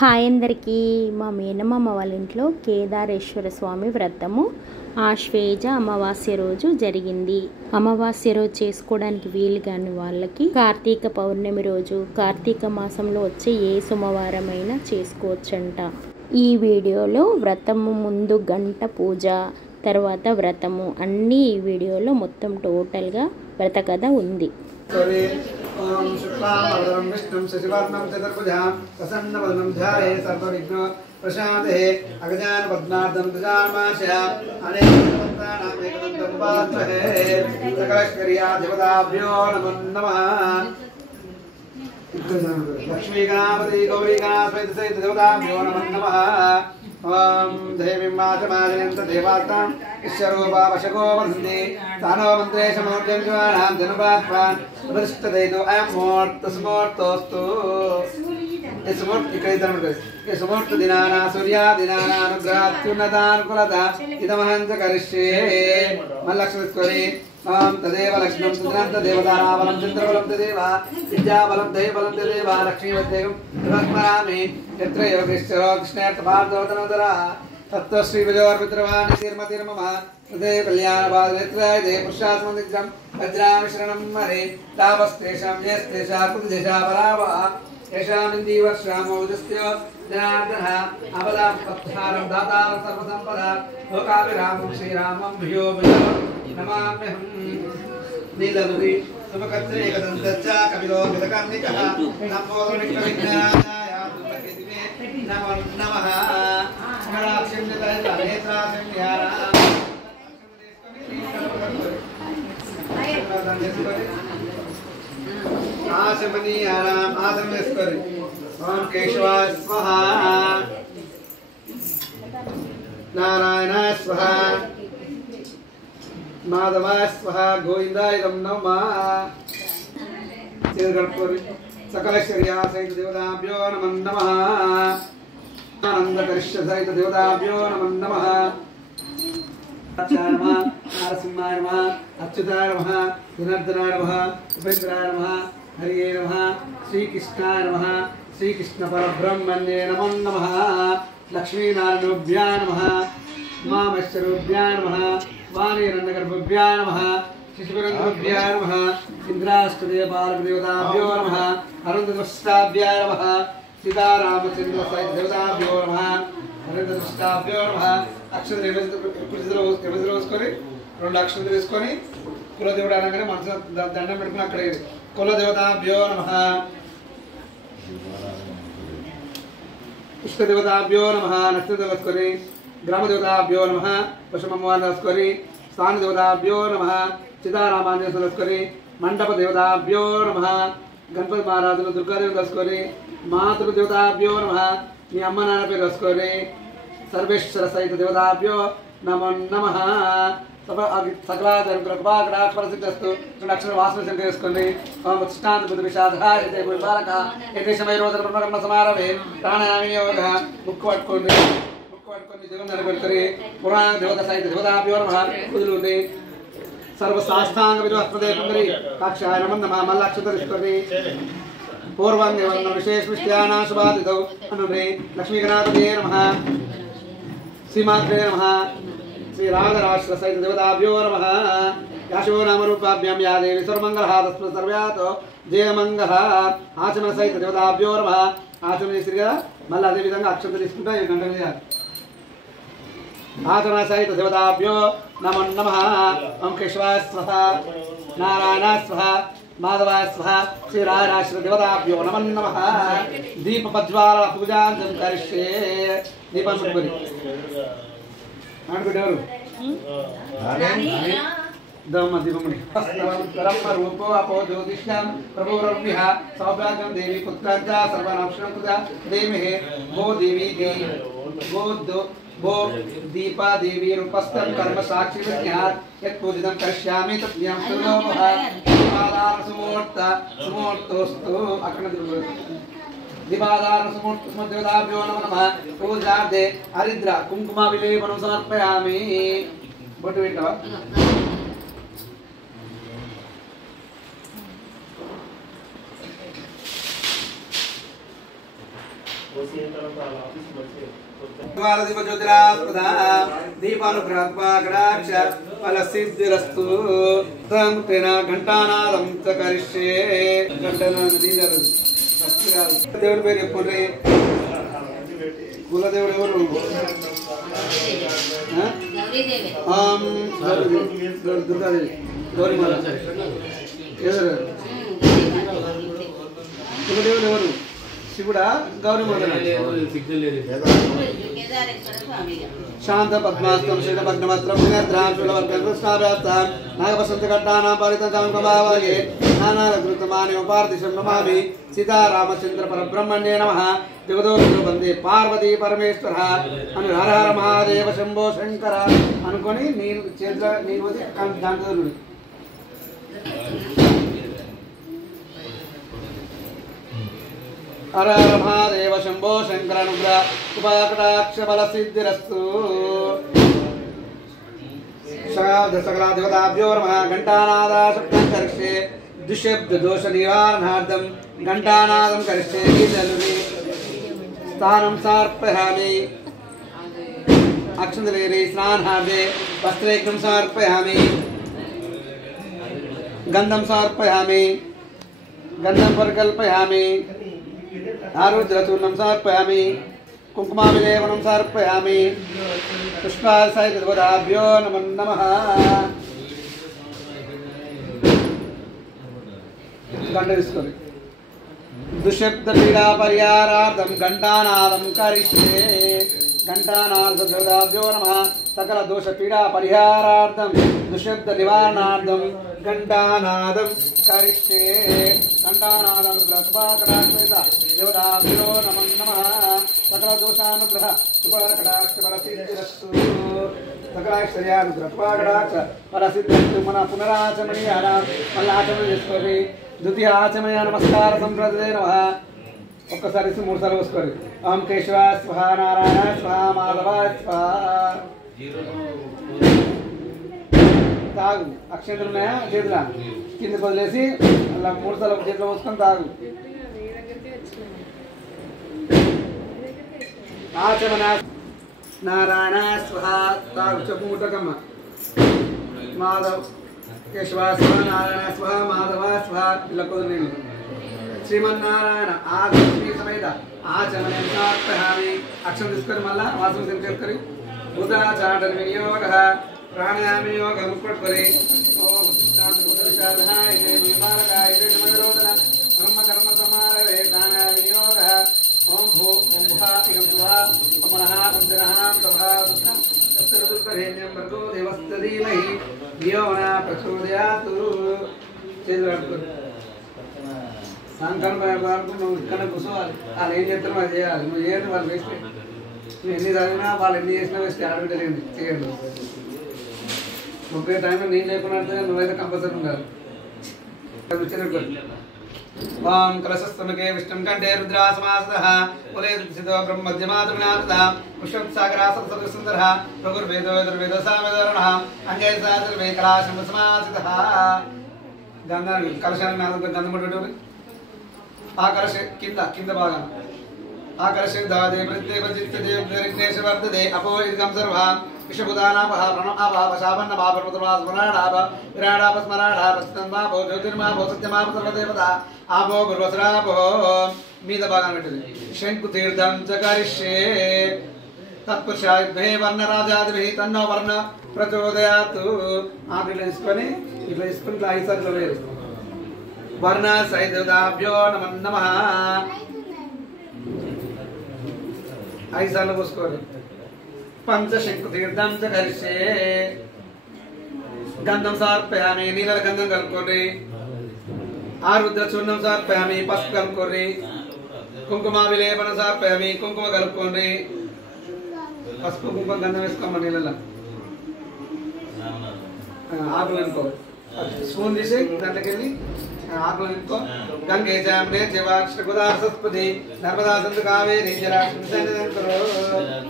Hi అందరికీ. మా మేనమామ వాళ్ళ ఇంట్లో కేదారేశ్వర స్వామి వ్రతము ఆశ్వేజ అమావాస్య రోజు జరిగింది. అమావాస్య రోజు చేసుకోవడానికి వీలు కాని వాళ్ళకి కార్తీక పౌర్ణమి రోజు కార్తీక మాసంలో వచ్చే ఏ సోమవారమైనా చేసుకోవచ్చంట. ఈ వీడియోలో వ్రతము ముందు గంట పూజ, తర్వాత వ్రతము అన్నీ ఈ వీడియోలో మొత్తం టోటల్గా వ్రత కథ ఉంది. ओम शुक्लांबरधरं विष्णुं शशिवर्णं चतुर्भुजां प्रसन्नवदनं ध्याये सर्वविघ्नो प्रशान्तये अगजानपद्मार्धं गजानमाशया अनेकदन्तानां एकदन्तं उपास्महे सकलैश्वर्याधिपताभ्यो नमो नमः। लक्ष्मीगणापति गौरीगणासहित सहित देवताभ्यो नमो नमः। ओम देवीं मातमाजयन्त देवास्तां ईश्वरूपा वशको वसन्ति तानो मन्त्रेशमूर्तिं ज्वालां धनुपात्वान् प्रतिष्ठतेतु अयं मुहूर्तस्मुहूर्तोऽस्तु। सुमुहूर्त दिनाना सूर्यादिनाना अनुग्रहात्युन्नतानुकूलता इदमहं च करिष्ये। मल्लक्ष्मीस्वरी ओम तदेव लक्ष्मीं सुदन्त देवतानाबलं चन्द्रबलं तदेव विद्याबलं दैवबलं तदेव लक्ष्मीवद्देवं स्मरामि। यत्र योगेश्वरो कृष्णार्थपार्थोदनोदरा तत्त्व श्री विजयोर्मित्रवाणी तीर्मतिर्मम हृदय कल्याणपादनेत्राय दे पुरुषात्मनिजं वज्रामि शरणं मरे तापस्तेषां यस्तेषा कुतदेशा परावा यशामिन्दीवर्षामोजस्त्यो जनार्दनः अपदापत्हारं दातारं सर्वसम्पदा लोकाभिरामं श्रीरामं भूयो भूयो नमाम्यहं। नीलमुखी सुमकत्रे एकदन्तच्च कपिलो गतकर्णिकः नमोर्निकविज्ञानाय दुर्लभेदिमे नमो नमः। स्मराक्षं नेत्राक्षं ध्यानम् आचमनीयानाम् आचमनेश्वरी ओम केशवाय स्वाहा नारायणाय स्वाहा माधवाय स्वाहा गोविंदाय नमः। श्रीगणपति सकलैश्वर्या सहित देवताभ्यो नमो नमः। आनंदकरिष्य सहित देवताभ्यो नमो नमः। नारसिंहाय नमः, अच्युताय नमः, जनार्दनाय नमः, उपेन्द्राय नमः, हरिये नमः, श्रीकृष्णाय नमः, श्रीकृष्ण परब्रह्मण्ये नमो नमः। लक्ष्मीनारायणाभ्यां नमः, उमामहेश्वराभ्यां नमः, वाणीरण्यगर्भाभ्यां नमः, शिशुपुरभ्यां नमः, इन्द्राष्टदेवपालकदेवताभ्यो नमः, अरुन्धदृष्टाभ्यां नमः, सीतारामचन्द्र सहित देवताभ्यो नमः, अरुन्धदृष्टाभ्यो नमः। अक्षर रोजुకొని రెండు అక్షరాలు తీసుకొని కులదేవుడు అనగానే మనసు దండం పెట్టుకుని అక్కడ కులదేవతాభ్యో నమః, ఇష్టదేవతాభ్యో నమః, నక్షత్రం రాసుకొని గ్రామదేవతాభ్యో నమః, పశుమమ్మవారిని రాసుకొని స్థానదేవతాభ్యో నమః, సీతారామాంజనేయులు రాసుకొని మండప దేవతాభ్యో నమః, గణపతి మహారాజులు దుర్గాదేవి రాసుకొని మాతృదేవతాభ్యో నమః, మీ అమ్మ నాన్న పేరు రాసుకొని सर्वेश्वर सहित देवताभ्यो नमो नमः। सकलाचरकृपाकटाक्षरसिद्धस्तु अक्षर वासना शंकरेस्कोंडि ओम उत्ष्णांत बुद्ध विषादाय ते बुद्धारक एतेषमय रोदन ब्रह्मकर्म समारभे प्राणायामि योगः मुक्కు పట్టుకోండి జీవన నిలబెట్టుకొని పురాణ దేవత సహిత దేవతాభ్యో నమః కుదులుండి సర్వ సాష్టాంగ విధు హస్తదేవందరి కాక్షాయ నమో నమః। మల్లక్షతరిస్కోండి పూర్వం దేవన్న విశేష విష్యానా శుభాదితౌ అనురే లక్ష్మీగణాధిపతయే నమః, श्रीमात्रे नमः। श्री रागराष्ट्र सहित देवताभ्यो नमः। याशो नाम रूपाभ्यां या देवी सर्वमंगलः तस्मै सर्वयातो जयमंगलः। आचमन सहित देवताभ्यो नमः। आचमन श्रीगा मल्ल अदे विधंगा अक्षंतलु తీసుకుంటా ఈ గంట మీద आचमन सहित देवताभ्यो नमो नमः। ओम केशवाय स्वाहा नारायणाय स्वाहा माधवाय स्वाहा श्री रागराष्ट्र देवताभ्यो नमो नमः। दीप प्रज्वाल पूजां करिष्ये। दीपं मुट्टुकोनि आडबिड्डवरु दम दीपमुनि परम रूपो अपो ज्योतिष्यं प्रभुरव्यः सौभाग्यं देवी पुत्रांच सर्वनाक्षणं कृता देमहे गो देवी गो दीपा देवी रूपस्थं कर्म साक्षी विज्ञात यत् पूजितं करिष्यामि तद्यं सुलोभः दीपादार सुमूर्तोस्तु अखंड दीपादार सुमूर्तदेवताभ्यो नमो नमः। पूजार्थे हरिद्रा कुंकुम विलेपनं समर्पयामि। बोट्टु पेट्टवा దీపానుగ్రహాక్ష ఫల సిద్ధిరస్తు ఘంటానాదం చ కరిష్యే. దేవుడి పేరు చెప్పుర్రి. కులదేవుడు ఎవరు? దుర్గాదేవి, గౌరీమాల. కులదేవుడు ఎవరు? శివుడా, గౌరీమాత? శాంత పద్మాస్తం శీల భగ్నవస్త్రం వినద్రాంశూలవర్గృష్ణాభ్యాస్తాం నాగపసంత ఘట్టానాం పరితంజాంగమావగే నానారకృతమాని ఉపార్దిశం నమామి. సీతారామచంద్ర పరబ్రహ్మణ్యే నమః. జగదోరు వందే పార్వతీ పరమేశ్వర అని హర హర మహాదేవ శంభో శంకర అనుకొని నేను చేతిలో నేను దాంట్లో హర హర మహాదేవ శంభో శంకర అనుగ్రహ కృపాకటాక్ష బల సిద్ధిరస్తు. సకలాధిపతాభ్యో నమః. ఘంటానాదా శబ్దం కరిష్యే. దుశబ్ద దోష నివారణార్థం ఘంటానాదం కరిష్యే. స్థానం సమర్పయామి. అక్షంతలేరి స్నానార్థే వస్త్రైకం సమర్పయామి. గంధం సమర్పయామి. గంధం పరికల్పయామి. ఆరుద్రచూర్ణం సమర్పయామి. కుంకుమావిలేవనం సమర్పయామి. పుష్పాసైభ్యో నమో నమః. గంట తీసుకోండి. దుశబ్ద పీడా పరిహారార్థం ఘంటానాదం కరిష్యే. ఘంటానాదాభ్యో నమః. సకల దోష పీడా పరిహారార్థం దుశబ్ద నివారణార్థం ఘంటానాదం కరిష్యే. ఘంటానాదం దేవతాభ్యో నమో నమః. సకల దోషానుగ్రహ కృపాకటాక్ష ఫలసిద్ధిరస్తు. సకలాశ్చర్యానుగ్రహ కృపాకటాక్ష ఫలసిద్ధిరస్తు. మన పునరాచమనీయాన మళ్ళీ ఆచరణ చేసుకోండి. ద్వితీయ ఆచమయ నమస్కార సంప్రదే నమః. ఒక్కసారి 3 సార్లు వసుకోండి. ఓం కేశవ స్వహ, నారాయణ స్వహ, మాధవ స్వహ. తాగు. అక్షంతలు ఉన్నాయా చేతుల కిందకి వదిలేసి అలా 3 సార్లు చేతిలో పోసుకొని తాగు. ఆచమన నారాయణ స్వహ. తాగు. చెప్పు ముట్టకమ్మ. మాధవ్ కేశవ స్వహ, నారాయణ స్వహ, మాధవ స్వహ. ఇలా కుదరలేదు. శ్రీమన్నారాయణ ఆది సమేత ఆచమనం సమర్పయామి. అక్షరం తీసుకొని మళ్ళా వాసన చేసుకొని ఉదాచాటన వినియోగ ప్రాణాయామ వినియోగ ముక్కట్టుకొని బ్రహ్మ కర్మ సమారవే ప్రాణాయామ వినియోగ. ఓం భూ ఓం భా ఇగం సుహా ఓమనః అంజనః ప్రభా దుఃఖం సప్తరుద్రేణ్యం భర్గో దేవస్య ధీమహి ధియో న ప్రచోదయాత్. చేతులు కట్టుకొని సాయంకాలం నువ్వు ఇక్కడ కూర్చోవాలి. వాళ్ళు ఏం చెప్తారో అది చేయాలి. నువ్వు చేయండి, వాళ్ళు వేస్ట్. నువ్వు ఎన్ని చదివినా వాళ్ళు ఎన్ని చేసినా వేస్ట్. ఆడబిడ్డలేండి చేయండి. ఒకే టైంలో నేను లేకుండా నువ్వైతే కంపల్సరీ ఉండాలి. ఓం కలశస్తమకే విష్ణుం కంఠే రుద్రాసమాసదః కులే దుఃఖితో బ్రహ్మద్యమాతృనాథః పుష్పసాగరాసతసుందరః ప్రగుర్వేదో దుర్వేదసామేదరణః అంగే సాచర్వే కళాశం సమాసితః. గంధాన్ని కలశాన్ని నాలుగు గంధం పట్టుకుంటే ఆ కలశ కింద భాగం ఆ కలశ దాదే ప్రత్యేకదేశ వర్ధదే అపో ఇదం సర్వ విషబుధానాపహ ప్రణాభ శాపన్న భాపర్మతమాస్మరాడాభ విరాడాప స్మరాడా ప్రస్తుతన్మాభో జ్యోతిర్మాభో సత్యమాప సర్వదేవత ఆభో గుర్వసరాభో. మీద భాగం పెట్టింది. శంకు తీర్థం చకరిష్యే. తత్పురుషాయుద్భే వర్ణరాజాదిభి తన్నో వర్ణ ప్రచోదయాత్. ఇట్లా తీసుకొని ఇట్లా 5 సార్లు వేరు. వర్ణ సైదాభ్యో నమో నమః. 5 సార్లు పోసుకోవాలి. పంచశంకు తీర్థం చ కరిష్యే. గంధం సమర్పయామి. నీళ్ళ గంధం కలుపుకోండి. ఆరుద్ర చూర్ణం సమర్పయామి. పసుపు కలుపుకోండి. కుంకుమ విలేపన సమర్పయామి. కుంకుమ కలుపుకోండి. పసుపు కుంకుమ గంధం వేసుకోమా నీళ్ళ. ఆకులు అనుకో. స్పూన్ తీసి దాంట్లోకి వెళ్ళి गंगे जामने जीवाक्ष गोदार सरस्वती नर्मदा सिंधु कावेरी जलाशय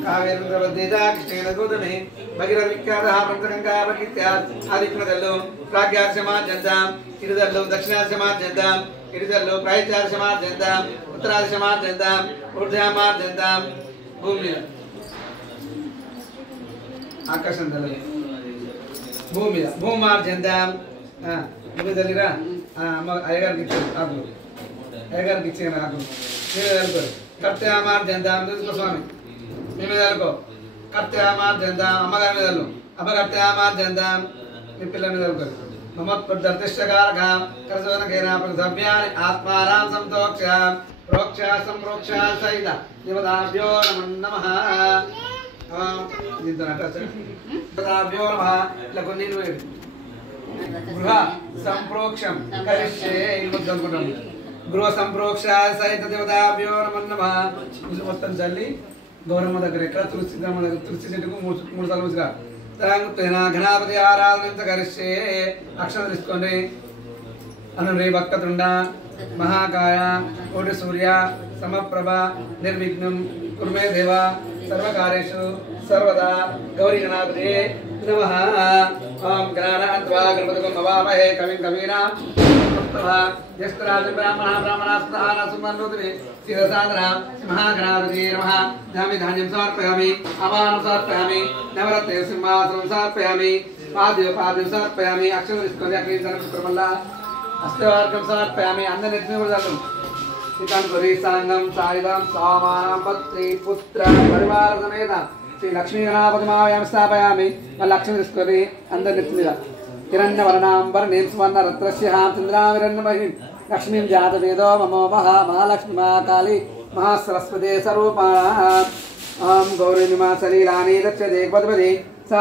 कावेरी द्रवदेजा कृष्णेन गोदमे भगीरथ विख्यातः पंचगंगा भगीत्या आदिक्नदल्लो प्राग्यार्षमाद्यन्ताम् इरुदल्लो दक्षिणार्षमाद्यन्ताम् इरुदल्लो प्रायचार्षमाद्यन्ताम् उत्तरार्षमाद्यन्ताम् ऊर्ध्यामाद्यन्ताम् भूमि आकाशंदल्लो भूमि भूमार्द्यन्ताम् ఇదలిరా అమ్మ అయ్యగారికి ఇచ్చారు ఆకులు అయ్యగారికి ఇచ్చాను ఆకులు మీరు అనుకో కర్తయామార్ద్యంతాం తెలుసుకో స్వామి మీ మీద అనుకో కర్తయామార్ద్యంతాం అమ్మగారి మీద అపకర్తయామార్ద్యంతాం మీ పిల్లల మీద అనుకో మమత్పర్దర్తిష్టకారక కరసోనకేన ప్రసభ్యాని ఆత్మారాం సంతోక్ష ప్రోక్ష సంప్రోక్ష సహిత దేవతాభ్యో నమః దీంతో దేవతాభ్యో నమః ఇలా కొన్ని గృహ సంప్రోక్షం కరిష్యే ఇల్లుద్దాం గృహ సంప్రోక్ష సహిత దేవతాభ్యో నమః మొత్తం చల్లి గౌరమ్మ దగ్గర ఎక్కడ తులసి తులసి చెట్టుకు మూడు సార్లు ముసుగా గణపతి ఆరాధన కరిష్యే అక్షరం తీసుకోండి అను రే భక్తుండ మహాకాయ కోటి సూర్య సమప్రభ నిర్విఘ్నం కుర్మే దేవ సర్వకార్యేషు సర్వదా గౌరీ గణపతే నమః ఓం గణానాత్వా గణపతిం నమామహే కవిం కవీనాం జ్యేష్ఠరాజ బ్రాహ్మణ బ్రాహ్మణాస్తాన సుమన్నుతిని శిరసాదర మహాగణపతే నమః ధామి ధాన్యం సమర్పయామి అవానం సమర్పయామి నవరత్న సింహాసనం సమర్పయామి పాద్యం సమర్పయామి అక్షరం తీసుకోండి అక్కడ మళ్ళా అష్టవార్గం సమర్పయామి అందరి నెత్తిని కూడా శ్రీకాంతపురి సాంగం సాయిదాం సామానం పత్రి పుత్ర పరివార సమేత శ్రీ లక్ష్మీ గణాపతిమాయాం స్థాపయామి మళ్ళీ అక్షరం తీసుకొని అందరి నెత్తి మీద హిరణ్య వర్ణాంబరనీం సువర్ణ రత్రస్యాం చంద్రావిరణ్యమహిం లక్ష్మీం జాతవేదో మమో మహాలక్ష్మి మహాకాళి మహాసరస్వతి స్వరూపాణాం ఓం గౌరీ నిమా సలీలాని దక్షదే పద్మది सा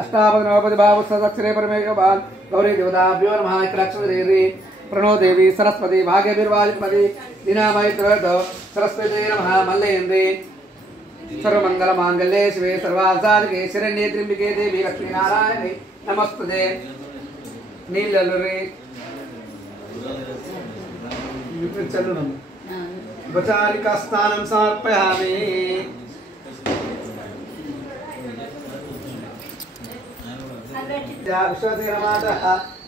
अष्टापद नवपद भाव सदक्षरे परमेश्वर गौरी देवताभ्यो नमः ఇక్కడ అక్షరం దేవి प्रणो देवी सरस्वती भाग्यभिर्वाजिपति दिनामयित्रवतो सरस्वती नमः मल्लेन्द्रे सर्वमंगल मांगल्ये शिवे सर्वासाधिके शरण्ये त्र्यंबके देवी लक्ष्मी नारायणे नमस्ते नीललुरे चलुनं बचारिका स्नानं समर्पयामि विश्वसेनमातः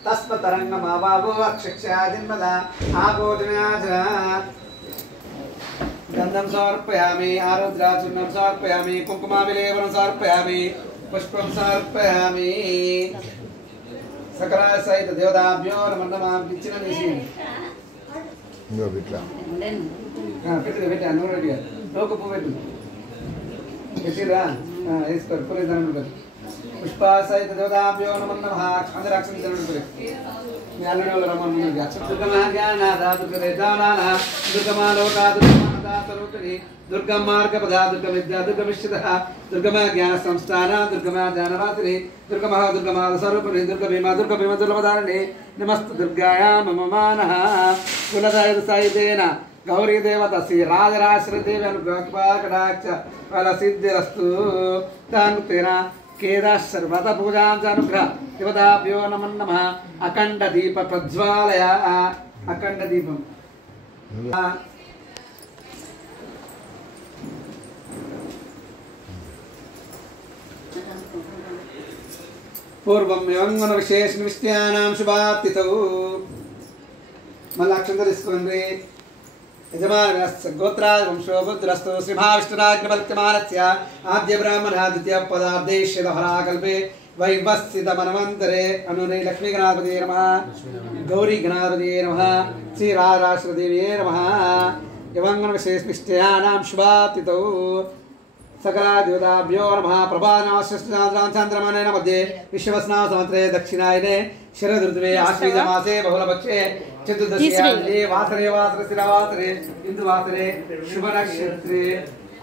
तस्मतरङ्गमावावो अक्षक्षादिन्मदा आबोधनाजा गन्धं समर्पयामि आरुद्राचूर्णं समर्पयामि कुङ्कुमाभिलेपनं समर्पयामि पुष्पं समर्पयामि सकला सहित देवताभ्यो नमः इच्छिन निशि ఇంకో బిట్లా పెట్టి అన్నం రెడీ లోక పువ్వు పెట్టు పెట్టిరా వేసుకోరు పూరే దాని పెట్టు पुष्पा सहित देवताभ्यो नमः अंदर अक्षर चरण करे न्यालने वाला रमन मन गया दुर्गमा ज्ञानादा दुर्गवेदानाना दुर्गमा लोका दुर्गमादा स्वरूपिणी दुर्गम मार्ग पदा दुर्गम विद्या दुर्गम विश्चितः दुर्गमा ज्ञान संस्थान दुर्गमा ज्ञानवासिनी दुर्गमा दुर्गमा स्वरूपिणी दुर्गभीमा दुर्लभधारिणी नमस्ते दुर्गाया मम मानः कुलदाय साइदेन गौरी देवता श्री राजराश्री देवी अनुग्रह कटाक्ष फल सिद्धिरस्तु तानुतेना केदा सर्वत पूजां अनुग्रह देवताभ्यो नमः अखंड दीप प्रज्वालय अखंड दीपम पूर्वं यंगन विशेष निष्ठ्यानां शुभाप्तितौ मल्लाक्षंदरिस्कोन्रे यजमानस्य गोत्राद वंशो बुद्रस्तु श्री महाविष्णुराज्ञवल्क्यमानस्य आद्य ब्राह्मणः द्वितीय पदार्धेष्य दहराकल्पे वैवस्सित मनवन्तरे अनुरे लक्ष्मी गणापति नमः गौरी गणापति नमः श्री राजराश्रदेवी नमः यवंगन विशेष निष्ठयानां शुभाप्तितौ सकला देवताभ्यो नमः प्रभानाश्चन्द्रमानेन मध्ये विश्वस्नाम संवत्सरे दक्षिणायने शरदृतुवे आश्वीजमासे बहुलपक्षे चतुर्दश्यां वासरे वासरे स्थिरवासरे इंदुवासरे शुभ नक्षत्रे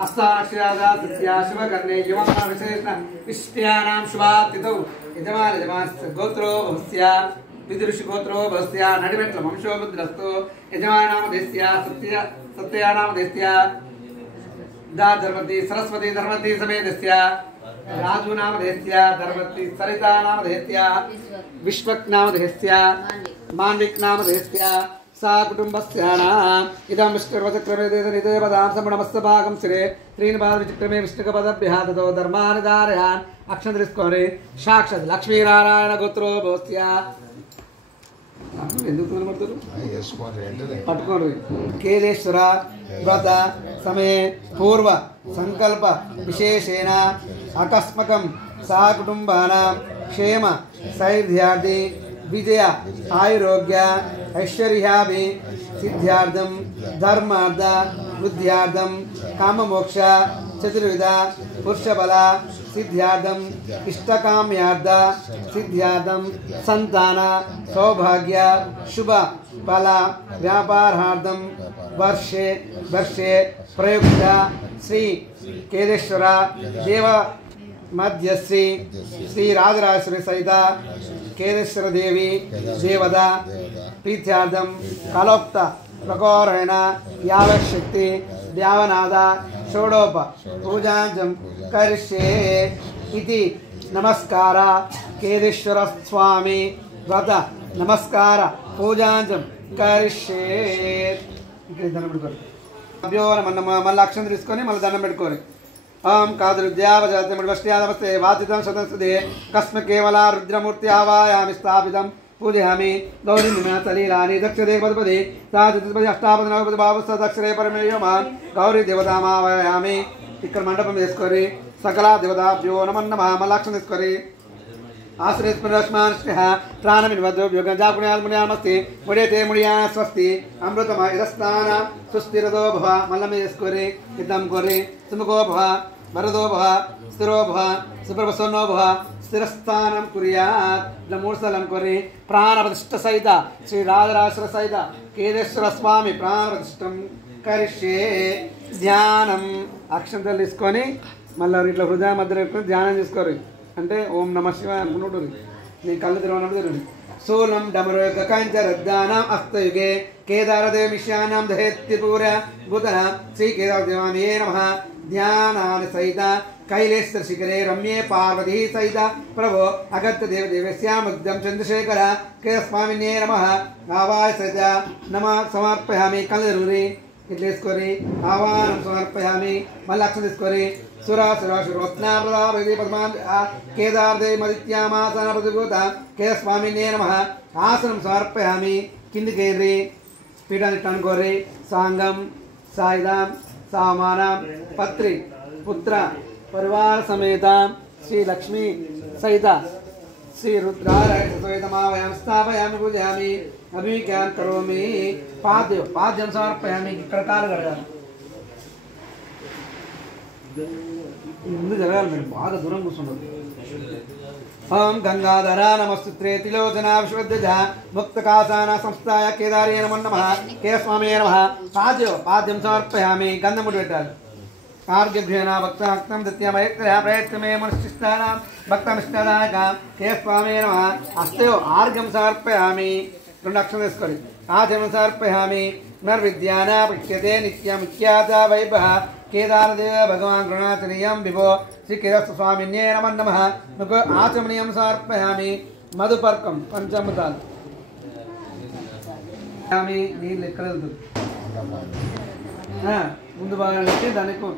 अस्तानक्षरादा तृतीया शुभकर्णे यवंगन विशेषण इष्टयानां शुभाप्तितौ यजमानस्य गोत्रो भवस्य विदुषि गोत्रो भवस्य नडिमेट्ल वंशो बुद्रस्तु यजमानामदेस्य सत्यानामदेस्य दा धर्मति सरस्वती धर्मति समेतस्य राजू नामधेयस्य धर्मति सरिता नामधेयस्य विश्वक नामधेयस्य मान्विक्नामधेस्त्य सा कुटुम्बस्यानाम् इदं विष्णुर्वचक्रमेदेवदां समणमस्तभागं शिरे त्रीन् पादविचिक्रमे विष्णुकपदभ्यः ततो धर्मानि धारयान् अक्षन्तरिस्कोरे साक्षात् लक्ष्मीनारायण गोत्रो भवस्त्य ఎందుకు కనబడుతారు పట్టుకోండి కేదేశ్వర వ్రత సమయ పూర్వ సంకల్ప విశేషేణ ఆకస్మకం సా కుటుంబానాం క్షేమ సైర్ధ్యార్థి విజయ ఆయురోగ్య ఐశ్వర్యాభి సిద్ధ్యార్థం ధర్మార్థ వృద్ధ్యార్థం కామమోక్ష చతుర్విధ పురుషబల सिद्ध्यार्थम इष्टकाम्यार्थ सिद्ध्यार्थम संतान सौभाग्य शुभ फल व्यापारार्थम वर्षे वर्षे प्रयुक्त श्री केदेश्वर देव मध्यश्री श्री राजराजेश्वरी सहित केदेश्वर देवी देवता प्रीत्यार्थम कलोक्त प्रकोरेण यावशक्ति द्यावनाद षोडोप पूजांजं करिष्ये इति नमस्कार केदेश्वर स्वामी व्रत नमस्कार पूजांजं करिष्ये अभ्यो नमः मल्ल अक्षंत తీసుకొని మళ్ళీ దండం పెట్టుకోవాలి ओम कादरुद्यावजतमवष्ट्यादवस्ते वाचितं सदस्ते कस्म केवला रुद्रमूर्ति आवायामि स्थापितं पूजयामि गौरी निमतलीलानि दक्षदेवपदपदे तादितपदे अष्टापद नवपद भावस्थ दक्षरे परमेयमान गौरी देवतामावायामि ఇక్కడ మండపం వేసుకొని సకల దేవతాభ్యో నమః మలాక్షం తీసుకొని आश्रयस्मरश्मानश्चः प्राणमिन्वद्योगजापुण्यात्मन्यामस्ति मुड्यते मुड्या स्वस्ति अमृतम इदस्तान सुस्थिरदो भव मल्लमेस्कोरे इदं कोरे सुमुखो भव वरदो भव स्थिरो भव सुप्रसन्नो भव स्थिरस्थानं कुर्यात् नमूर्सलं कोरे प्राणप्रतिष्ठ सहित श्री राजराजेश्वर सहित केदेश्वर स्वामी प्राणप्रतिष्ठं करिष्ये ध्यानं अक्षंतలు తీసుకొని మళ్ళీ ఇట్లా హృదయ మధ్యలో పెట్టుకొని ధ్యానం చేసుకోరు అంటే ఓం నమః శివాయ అనుకుంటుంటుంది నీ కళ్ళు తెరవనప్పుడు తెరండి సోలం డమరుక కంచరద్దానం అస్తయుగే కేదారదేవ మిష్యానాం దహేత్యపూర బుధన శ్రీ కేదారదేవానియే నమః ధ్యానాని సహిత कैलेश्वर शिखरे रम्ये पार्वती सहित प्रभो अगत्य देव देवस्यामुग्धं चंद्रशेखर के स्वामिने नमः आवाय सहित नमः समर्पयामि कलरूरी इट्लेस्कोरी आवाहनं समर्पयामि मल्लक्षणेस्कोरी सुरासुरासुरत्नाप्रदापति पद्मान् केदारदेव मदित्यामासन प्रतिभूता के स्वामिने नमः आसनं समर्पयामि किंदिकेरी पीठानिष्ठानं कोरी सांगम सायदां सामानां पत्रि पुत्र परिवार समेत श्री लक्ष्मी सहित श्री रुद्रारायणसहितमावयं स्थापयामि पूजयामि अभिज्ञान करोमि पाद्यं समर्पयामि ఇక్కడ కాలు కడగాలి ముందు జరగాలి మీరు బాగా దూరం కూర్చున్నారు ओम गंगाधरा नमस्तुत्रे तिलोचना विश्वद्वज मुक्तकासाना संस्थाय केदारे नमः के स्वामी नमः पाद्यं समर्पयामि गंधमुడి పెట్టాలి आर्घ्यभ्येन भक्ताक्तं दत्यामयक्तया प्रयत्नमे मनुष्यस्थानां भक्तमिष्टदायकां के स्वामी नमः हस्तयो आर्घ्यं समर्पयामि रुण्डाक्षरस्करि आचमनं समर्पयामि नर्विद्याना पृच्छ्यते नित्यं ख्याता वैभव केदारदेव भगवान् गृणाचनीयं विभो श्री केदार स्वामिन्ये नमः नुक आचमनीयं समर्पयामि मधुपर्कं पंचमृतालु आमी नीళ్ళు ఎక్కడ వెళ్తుంది ముందు బాగా పెట్టి దానికి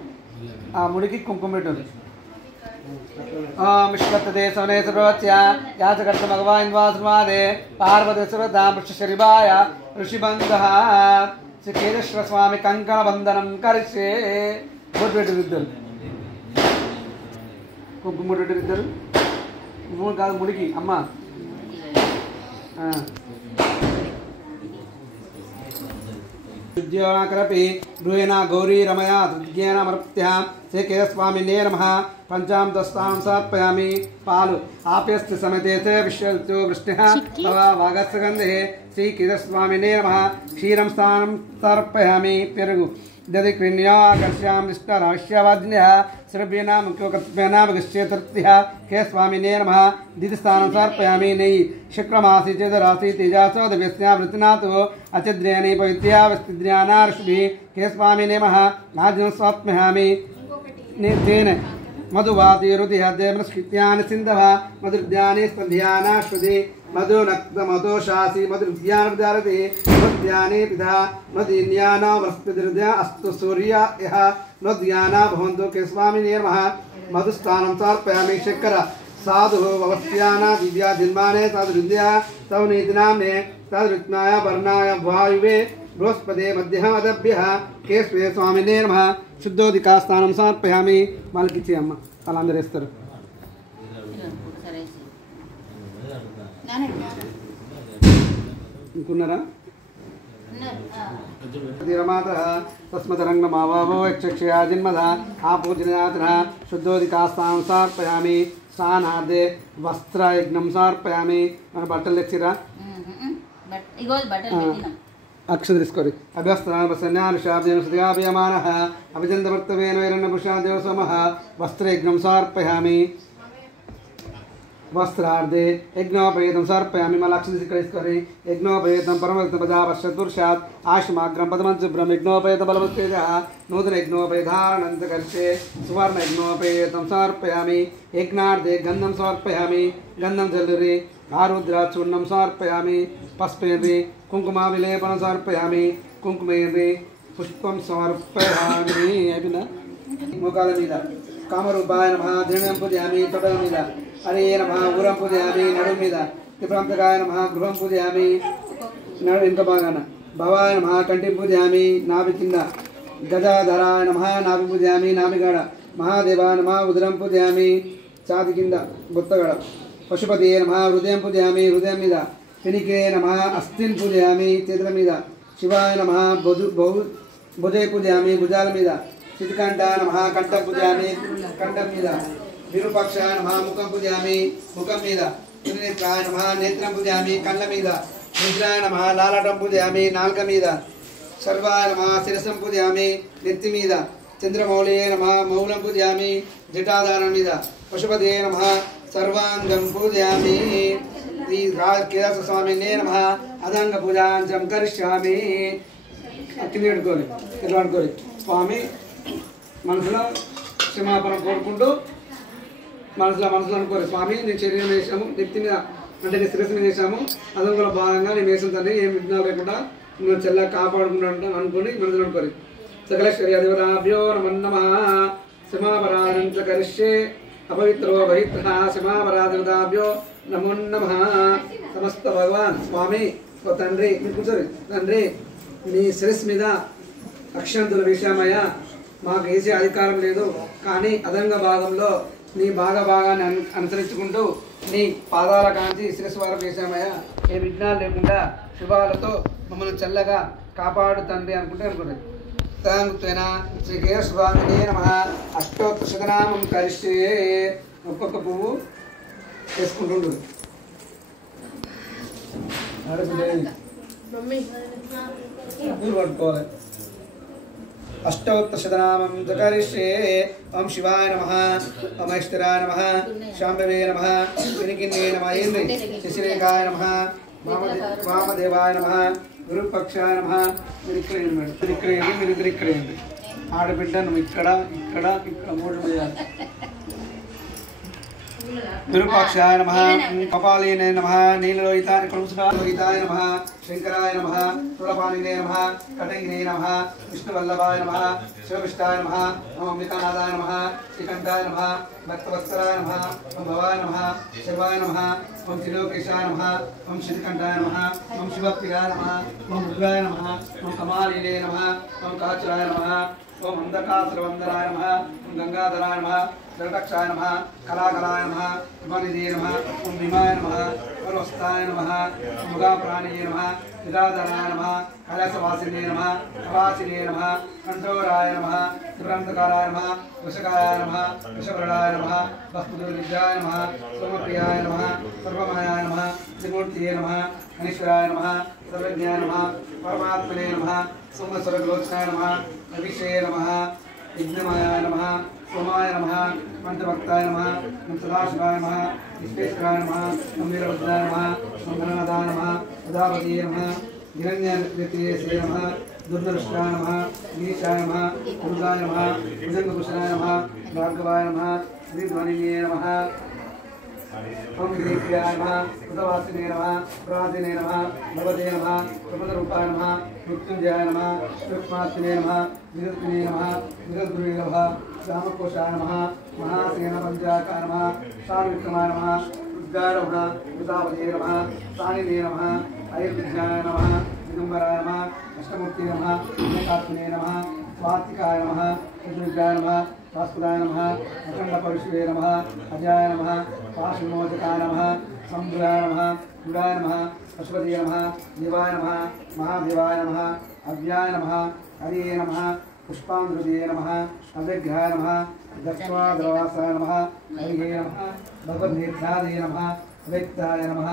ఆ ముడికి కుంకుమ పెట్టండి విశ్వత్తదే సవనే సర్వస్య యాచకర్త భగవాన్ వాసుమాదే పార్వతీశ్వరదాం వృషశరివాయ ఋషిబంధః శ్రీ కేదేశ్వర స్వామి కంకణ బంధనం కరిష్యే బొట్టు పెట్టిరు ఇద్దరు కుంకుమ పెట్టిరు ఇద్దరు మూడు కాదు ముడికి అమ్మ उद्योगकरपि ब्रूयेण गौरी रमया तृज्ञेन मर्त्यां श्री केदारस्वामिने नमः पंचामृतस्तां समर्पयामि पालु आप्यस्ति समेते से विश्वतो वृष्टिः तव वागस्सगन्धे श्री केदारस्वामिने नमः क्षीरं स्थानं समर्पयामि पेरुगु दधिकृण्याकर्ष्यां निष्ठाराश्यवादिन्यः श्रव्येन मुख्योकत्वेन भगश्चेतृत्यः के स्वामिने नमः दितिस्थानं समर्पयामि नेयि शुक्रमासी चेतरासी तेजासो दव्यस्या वृत्तिनाथो अचिद्र्याणि पवित्र्यावस्तिद्र्यानार्षभिः के स्वामिने नमः नाज्यं समर्पयामि तेन मधुवाति रुधिः देवनस्कृत्यानि सिन्धवः मधुर्द्यानि स्पन्ध्यानाश्वति मधु नक्तमतो शासी मधुर्ध्यानर्धारति मध्याने पिता मदीन्याना वस्पिदृद्या अस्तु सूर्या यः मध्याना भवन्तु के स्वामिने नमः मधुस्थानं समर्पयामि शक्कर साधु ववस्याना दिव्या दिन्माने तद्रुद्या तव नीतिनाम्ने तद्रुत्नाय वर्णाय वायुवे बृहस्पते मध्यमदभ्यः केशवे स्वामिने नमः शुद्धोदिकास्थानं समर्पयामि मालकिची अम्मा వాళ్ళందరూ వేస్తారు ఇంకున్నారా धीरमातः तस्मदरङ्गमावावो यक्षक्षया जन्मदा आपूजनयातनः शुद्धोदिकास्तां समर्पयामि स्नानार्थे वस्त्रयज्ञं समर्पयामि మన బట్టలు తెచ్చిరా अक्षत తీసుకోరి अभ्यस्त्रावसन्यानुशाब्देन अभिजन्तवर्तवेन वैरण्यपुषादेवसमः वस्त्रयज्ञं समर्पयामि वस्त्रार्धे यज्ञोपवेदं समर्पयामि मल अक्षत తీసుకోరి यज्ञोपवेदं परमवक्तपदापश्यत्पुरुषात् आश्माग्रं पदमञ्जुभ्रं यज्ञोपवेदबलवत्तेजः नूतनयज्ञोपवेधारणं च कर्षे सुवर्णयज्ञोपवेदं समर्पयामि यज्ञार्धे गन्धं समर्पयामि गन्धं जल्लुरि आरुद्राचूर्णं समर्पयामि पस्पेन्द्रि कुङ्कुमाविलेपनं समर्पयामि कुङ्कुमेन्द्रि पुष्पं समर्पयामि मुखाल मीद कामरूपाय नमः धीर्णं पूजयामि तटल मीद हरे नमः गुरं पूजयामि नडु मीद त्रिप्रान्तकाय नमः गृहं पूजयामि नडु इंक भागान भवाय नमः कंठिं पूजयामि नाभि किंद गजाधराय नमः नाभि पूजयामि नाभिगड महादेवाय नमः उदरं पूजयामि छाति किंद बुत्तगड पशुपते नमः हृदयं पूजयामि हृदयं मीद पिनिके नमः अस्थिं पूजयामि चेत्र मीद शिवाय नमः भुजे पूजयामि भुजाल मीद चित्कण्ठाय नमः कंठं पूजयामि कंठं मीद विरूपाक्षाय नमः मुखं पूजयामि मुखं मीद त्रिनेत्राय नमः नेत्रं पूजयामि कण्ण मीद रुद्राय नमः लालाटं पूजयामि नाल्क मीद सर्वाय नमः शिरसं पूजयामि नेत्ति मीद चन्द्रमौळये नमः मौलं पूजयामि जटाधारण मीद पशुपते नमः सर्वांगं पूजयामि श्री केदार स्वामिने नमः अदंग पूजां करिष्यामि కింద పెట్టుకోవాలి స్వామి మనసులో క్షమాపణ కోరుకుంటూ మనసులో అనుకోరు స్వామి నేను శరీరం వేసాము నెత్తి మీద అంటే నీ శిరస్సు మీద వేసాము అదంలో భాగంగా నేను వేసిన తండ్రి ఏం విఘ్నాలు లేకుండా నువ్వు చెల్ల కాపాడుకుంటా అనుకుని మనసులో అనుకోరు సకలేశ్వర్యాధిపతాభ్యో నమః క్షమాపరాధం చ కరిష్యే अपवित्रो पवित्रः क्षमापराधिपताभ्यो नमो नमः समस्त भगवान स्वामी తండ్రి మీరు కూర్చోరు తండ్రి నీ శిరస్సు మీద అక్షంతుల విషయమయ్యా మాకు వేసే అధికారం లేదు కానీ అదంగ భాగంలో నీ భాగాన్ని అనుసరించుకుంటూ నీ పాదాల కాంతి శిరస్సు వరకు వేసామయ్యా ఏ విఘ్నాలు లేకుండా శుభాలతో మమ్మల్ని చల్లగా కాపాడు తండ్రి అనుకుంటే తాంగుత్వేన శ్రీ కేశవామినే నమః అష్టోత్తరశతనామం కరిష్యే ఒక్కొక్క పువ్వు వేసుకుంటుండు పట్టుకోవాలి अष्टोत्तरशतनामं करिष्ये ओम शिवाय नमः ओम ऐश्वर्याय नमः शाम्भवे नमः विनिकिन्ने नमः इंद्रि शिशिरेखाय नमः वामदेवाय नमः गुरुपक्षाय नमः विनिक्रियेंद्रि ఆడబిడ్డను ఇక్కడ ఇక్కడ ఇక్కడ మూడు చేయాలి विरूपाक्षाय नमः कपालिने नमः नीललोहिताय लोहिताय नमः शंकराय नमः तुलपालिने नमः कटंगिने नमः विष्णुवल्लभाय नमः शिवविष्टाय नमः ओम अंबिकानाथाय नमः श्रीकंठाय नमः भक्तवत्सलाय नमः ओम भवाय नमः शिवाय नमः ओम त्रिलोकेशाय नमः ओम श्रीकंठाय नमः ओम शिवप्रियाय नमः ओम रुद्राय नमः ओम कमालिने नमः ओम काचराय नमः ओम अंधकासुरवंदनाय नमः ओम गंगाधराय नमः जलदक्षाय नमः कलाकलाय नमः हिमनिधये नमः ओम भीमाय नमः वरवस्ताय नमः मुगाप्राणिये नमः विदाधराय नमः कैलासवासिने नमः कवासिने नमः कंठोराय नमः त्रिपुरान्तकाराय नमः वृषकाय नमः वृषभरणाय नमः वस्तुविद्याय नमः सोमप्रियाय नमः सर्वमयाय नमः त्रिमूर्तये नमः गणेश्वराय नमः सर्वज्ञाय नमः परमात्मने नमः सोमस्वरगोचनाय नमः अभिषेय नमः यज्ञमाय नमः सोमाय नमः पंचभक्ताय नमः सदाशिवाय नमः विश्वेश्वराय नमः वीरभद्राय नमः गणनाथाय नमः प्रजापतये नमः हिरण्यसे नमः दुर्दर्शाय नमः गिरीशाय नमः दुर्गाय नमः भुजंगभूषणाय नमः भार्गवाय नमः श्रीध्वनिये नमः ఓం శ్రీప్రియాయ నమః కృతవాసినే నమః పురాతినే నమః భగవతే నమః ప్రపదరూపాయ నమః మృత్యుంజయాయ నమః శ్రీమాతినే నమః నిరుత్తినే నమః నిరుద్గురే నమః రామకోశాయ నమః మహాసేన పంచాకాయ నమః సావిత్రమాయ నమః ఉద్గార నమః ఉదావదే నమః సానిదే నమః ఐర్విజ్ఞాయ నమః దిగంబరాయ నమః అష్టమూర్తి నమః ఏకాత్మనే నమః స్వాత్తికాయ నమః చతుర్విద్యాయ నమః వాసుదాయ నమః అఖండ పరుషువే నమః అజాయ నమః పాశుమోచకాయ నమః సంభురాయ నమః గుడాయ నమః పశుపతియ నమః దేవాయ నమః మహాదేవాయ నమః అవ్యాయ నమః హరే నమః పుష్పాంధ్రుదే నమః అవిగ్రహాయ నమః దక్షిణాద్రవాసాయ నమః హరే నమః భగవద్నేత్రాదే నమః వ్యక్తాయ నమః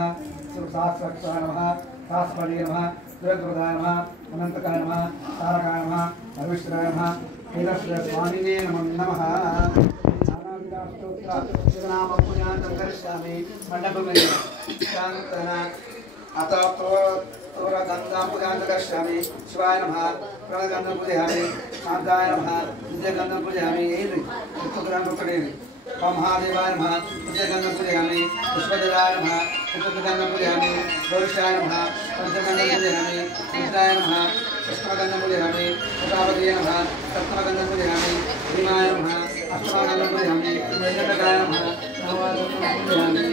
శాస్త్రక్షాయ నమః శాస్త్రపదే నమః దురగ్రదాయ నమః అనంతకాయ నమః తారకాయ నమః పరమేశ్వరాయ నమః కేదారేశ్వర స్వామినే నమో నమః शिवाय नमः प्रणगंधम पूजयामि शांताय नमः विजयगंधम पूजयामि महादेवाय नमः विजयगंधम पूजयामि पुष्पदलाय नमः पुष्पगंधम पूजयामि गौरीशाय नमः पंचगंधम पूजयामि रुद्राय नमः षष्ठगंधम पूजयामि प्रजापतये नमः सप्तमगंधम पूजयामि भीमाय नमः अष्टमगंधम पूजयामि वेंकटकाय नमः नवगंधम पूजयामि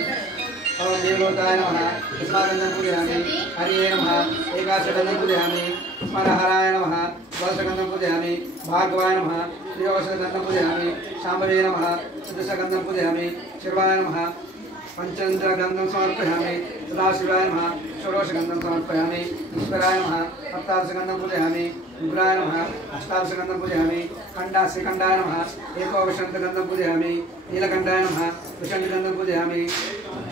ओम देवलोकाय नमः विष्णुगंधम पूजयामि हरे नमः एकादशगंधम पूजयामि स्मरहराय नमः द्वादशगंधम पूजयामि भार्गवाय नमः त्रियोदशगंधम पूजयामि शाम्भवे नमः चतुर्दशगंधम पूजयामि शिवाय नमः पंचन्द्रगंधम समर्पयामि सदाशिवाय नमः षोडशगंधम समर्पयामि ईश्वराय नमः सप्तादशगंधम पूजयामि उग्राय नमः अष्टादशगंधम पूजयामि खंडाश्रीखंडाय नमः एकोपशन्तगंधम पूजयामि नीलकंठाय नमः विषण्गंधम पूजयामि